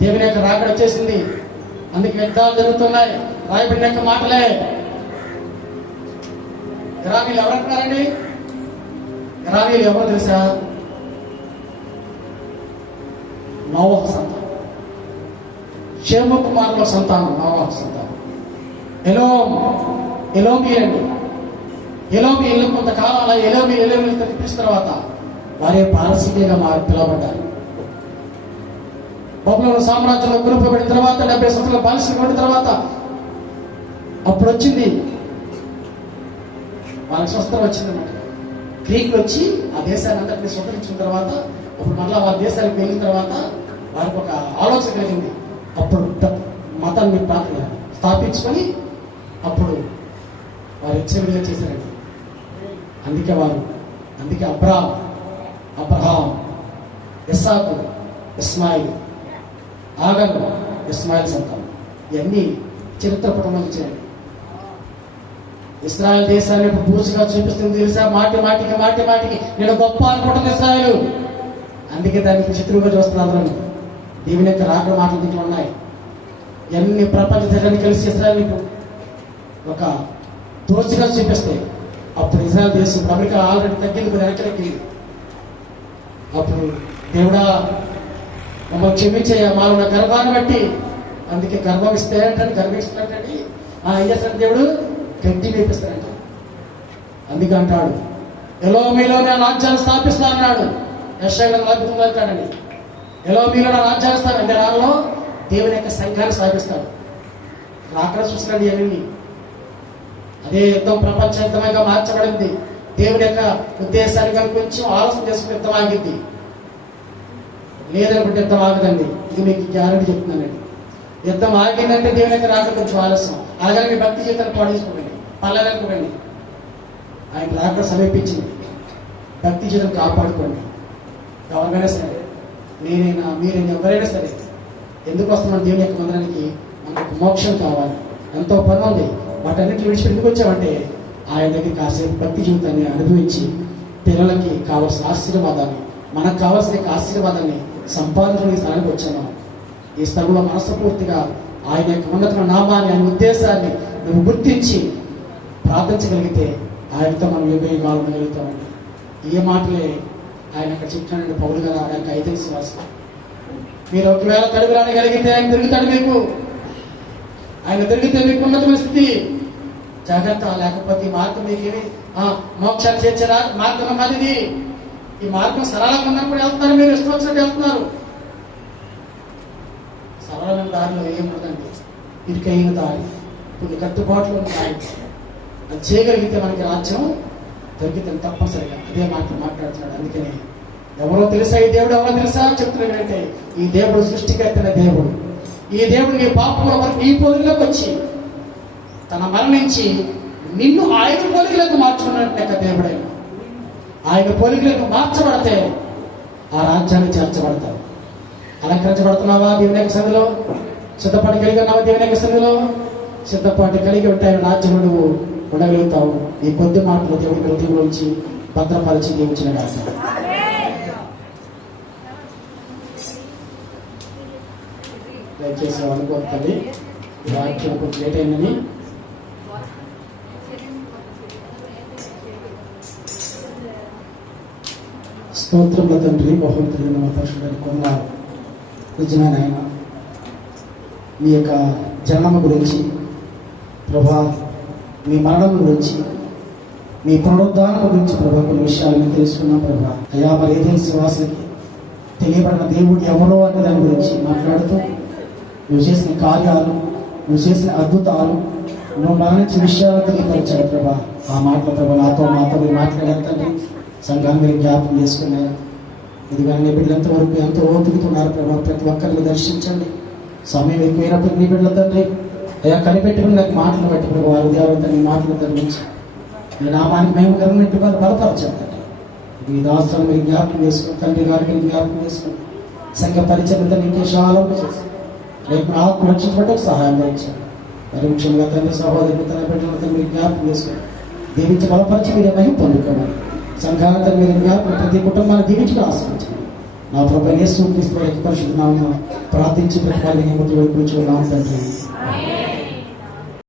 దేవుని యొక్క రాకడ వచ్చేసింది. అందుకే యుద్ధాలు జరుగుతున్నాయి, రాయబడిన యొక్క మాటలే. ఇరానీలు ఎవరంటున్నారండి? ఇరానీలు ఎవరు తెలుసా? నోవహు సంతానం, షేము కుమారుల సంతానం, నోవహు సంతానం. ఎలోమీలండి. ఎలోమీలు కొంతకాలం అలా ఎలోమీలు తెప్పించిన తర్వాత వారే పారసీకులుగా పిలువబడ్డారు. బబులోను సామ్రాజ్యంలో గురుపబడిన తర్వాత 70 సంవత్సరాల బానిసలు పడిన తర్వాత అప్పుడు వచ్చింది వాళ్ళకి స్వస్థత వచ్చిందన్నమాట. గ్రీకులు వచ్చి ఆ దేశాన్ని అంతటినీ స్వతంత్రించిన తర్వాత అప్పుడు మళ్ళీ వారి దేశానికి వెళ్ళిన తర్వాత వారికి ఒక ఆలోచన కలిగింది. అప్పుడు మతాన్ని స్థాపించుకొని అప్పుడు వారు హెచ్చరికగా చేశారండి. అందుకే అబ్రహాం, ఇస్సాకు, ఇస్మాయిల్, ఆగరు, ఇస్మాయిల్ సంతానం. ఇవన్నీ చరిత్ర పుటంలో చేయండి. ఇస్రాయల్ దేశాన్ని ఇప్పుడు పూర్తిగా చూపిస్తుంది తెలుసా? మాటికి నేను గొప్ప అనుకుంటుంది ఇస్రాయలు. అందుకే దానికి శత్రువుగా చూస్తున్నారు. దేవుని యొక్క రాకడ మాటలు దీంట్లో ఉన్నాయి. ఎన్ని ప్రపంచ జనాన్ని కలిసి ఇస్రాయల్ ఒక దోషిగా చూపిస్తాయి. అప్పుడు ఇజ్రాయల్ దేశం అమెరికా ఆల్రెడీ తగ్గింది, కొన్ని వెనక్కి. అప్పుడు దేవుడా మమ్మల్ని క్షమించేయ, మాలో ఉన్న గర్వాన్ని బట్టి. అందుకే గర్వం ఇస్తాయంటే గర్విస్తాడండి. ఏం చేస్తాడు దేవుడు? గడ్డి మేపిస్తాడంట. అందుకే అంటాడు, ఎలోమీలో నా రాజ్యాన్ని స్థాపిస్తా అన్నాడు. యెషయా అద్భుతంగా అంటాడండి, ఎలోమీలో నా రాజ్యాన్ని స్థాపిస్తే రాళ్ళలో దేవుని యొక్క సంఘాన్ని స్థాపిస్తాడు. రాకడ చూస్తున్నాడు ఇవన్నీ. అదే యుద్ధం ప్రపంచ యుద్ధంగా మార్చబడింది. దేవుని యొక్క ఉద్దేశాన్ని కనుక కొంచెం ఆలోచన చేసుకుని యుద్ధం ఆగింది. లేదనుకుంటే యుద్ధం ఆగదండి. ఇది మీకు గ్యారెంటీ చెప్తున్నానండి. యుద్ధం ఆగిందంటే దేవుని యొక్క రాకడ కొంచెం ఆలస్యం. అలాగే మీ భక్తి జీవితాన్ని పాడేసుకోకండి, పల్లెలనుకోకండి. ఆయన రాకడ సమీపించింది. భక్తి జీవితం కాపాడుకోండి. ఎవరికైనా సరే, నేనైనా మీరైనా ఎవరైనా సరే, ఎందుకు వస్తున్నాం దేవుని యొక్క మందిరానికి? మనకు మోక్షం కావాలి, ఎంతో పని ఉంది. వాటన్నిటిని విడిచిపెట్టి ఎందుకు వచ్చామంటే ఆయన దగ్గర కాసేపు భక్తి జీవితాన్ని అనుభవించి పిల్లలకి కావాల్సిన ఆశీర్వాదాన్ని, మనకు కావాల్సిన ఆశీర్వాదాన్ని సంపాదించడానికి ఈ స్థలానికి వచ్చాము. ఈ స్థలంలో మనస్ఫూర్తిగా ఆయన యొక్క ఉన్నతమైన నామాన్ని, ఆయన ఉద్దేశాన్ని నువ్వు గుర్తించి ప్రార్థించగలిగితే ఆయనతో మనం వివేకాలు ఉండగలుగుతామండి. ఏ మాటలే ఆయన అక్కడ చెప్తానండి. పౌలు గారు ఆయన యొక్క 5వ విశ్వాసం. మీరు ఒకవేళ తడుగు రానిగలిగితే ఆయన తిరుగుతాడు మీకు. ఆయన తిరిగితే మీకు ఉన్నతమైన స్థితి. జాగ్రత్త, లేకపోతే ఈ మార్గం మీకేమి మోక్షాన్ని చేర్చే మార్గం కాదు ఇది. ఈ మార్గం సరళంగా ఉన్నప్పుడు వెళ్తున్నారు, మీరు ఇష్టం వచ్చినట్టు వెళ్తున్నారు. సరళమైన దారిలో ఏముండదండి, ఇరుకైన దారి, కొన్ని కట్టుబాట్లు ఉన్నాయి. అది చేయగలిగితే మనకి రాజ్యం దొరికితే తప్పనిసరిగా అదే మాట్లాడుతున్నాడు. అందుకని ఎవరో తెలుసా ఈ దేవుడు? ఎవరో తెలుసా చెప్తున్నాడు అంటే, ఈ దేవుడు సృష్టికర్తైన దేవుడు. ఈ దేవుడు నీ పాపముల వరకు ఈ పోలికలోకి వచ్చి తన మరణించి నిన్ను ఆయన పోలికలకు మార్చుకున్నట్టు దేవుడైన ఆయన పోలికలకు మార్చబడితే ఆ రాజ్యాన్ని చేర్చబడతావు. అలంకరించబడుతున్నావా దేవుని యొక్క సన్నిధిలో? సిద్ధపాటు కలిగి ఉన్నావా దేవుని యొక్క సన్నిధిలో? సిద్ధపాటు కలిగి ఉంటాయి రాజ్యంలో నువ్వు ఉండగలుగుతావు. ఈ కొద్ది మాటలు దేవుడి హృదయంలో ఉంచి భద్రపరిచి దీవించిన కాదు. దయచేసి అనుకోవద్దండి, వాక్యం కొంచెం లేట్ అయిందని. స్తోత్రముల తండ్రి, బహుమతులైన మా పరిశుద్ధుని కొన్నారు. నిజమైన ఆయన మీ యొక్క జన్మము గురించి ప్రభా, మీ మరణం గురించి, మీ పునరుద్ధానం గురించి ప్రభా కొన్ని విషయాలు మేము తెలుసుకున్నాం ప్రభా. అయ్యా మరి ఏదైనా శ్వాసకి తెలియబడిన దేవుడు ఎవరో అనే దాని గురించి మాట్లాడుతూ నువ్వు చేసిన కార్యాలు, నువ్వు చేసిన అద్భుతాలు, నువ్వు మరణించిన విషయాలు తెలియపరిచాడు ప్రభా. ఆ మాటలు ప్రభా నాతో మీరు మాట్లాడారు తండ్రి. సంఘాన్ని మీరు జ్ఞాపకం చేసుకున్నారు. ఇదిగా నీ బిడ్డలంత వరకు ఎంతో ఓపికతున్నారు ప్రభా. ప్రతి ఒక్కరిని దర్శించండి. సమయం ఎక్కువైనప్పుడు నీ బిడ్డల తండ్రి అయ్యా కనిపెట్టుకుని నాకు మాటలు బట్టి ప్రభు వారి దేవత నీ మాటలు ధరించి నీ నామానికి మేము కలిగినట్టుగా బలపరచండి. ఇది దాస్తులను మీరు జ్ఞాపకం చేసుకుని తండ్రి గారికి జ్ఞాపకం చేసుకుని సంఘ పరిచయత నీకే శాలం చేసి రేపు ఆత్మ రక్షించబట్టకు సహాయం చేయండి. మరి ముఖ్యంగా తండ్రి సహోదరులు తన బిడ్డలతో మీరు జ్ఞాపకం చేసుకుని దీవించి బలపరిచి మీరు మహిమ పొందుకోవాలి. సంఘాలతో మీరు జ్ఞాపకం ప్రతి కుటుంబాన్ని దీవించి ఆశ్రయించండి. నా ప్రభు యేసు క్రీస్తు పరిశుద్ధ నామమున ప్రార్థించి ప్రతిపాదించి వేడుకుంటున్నాము తండ్రి.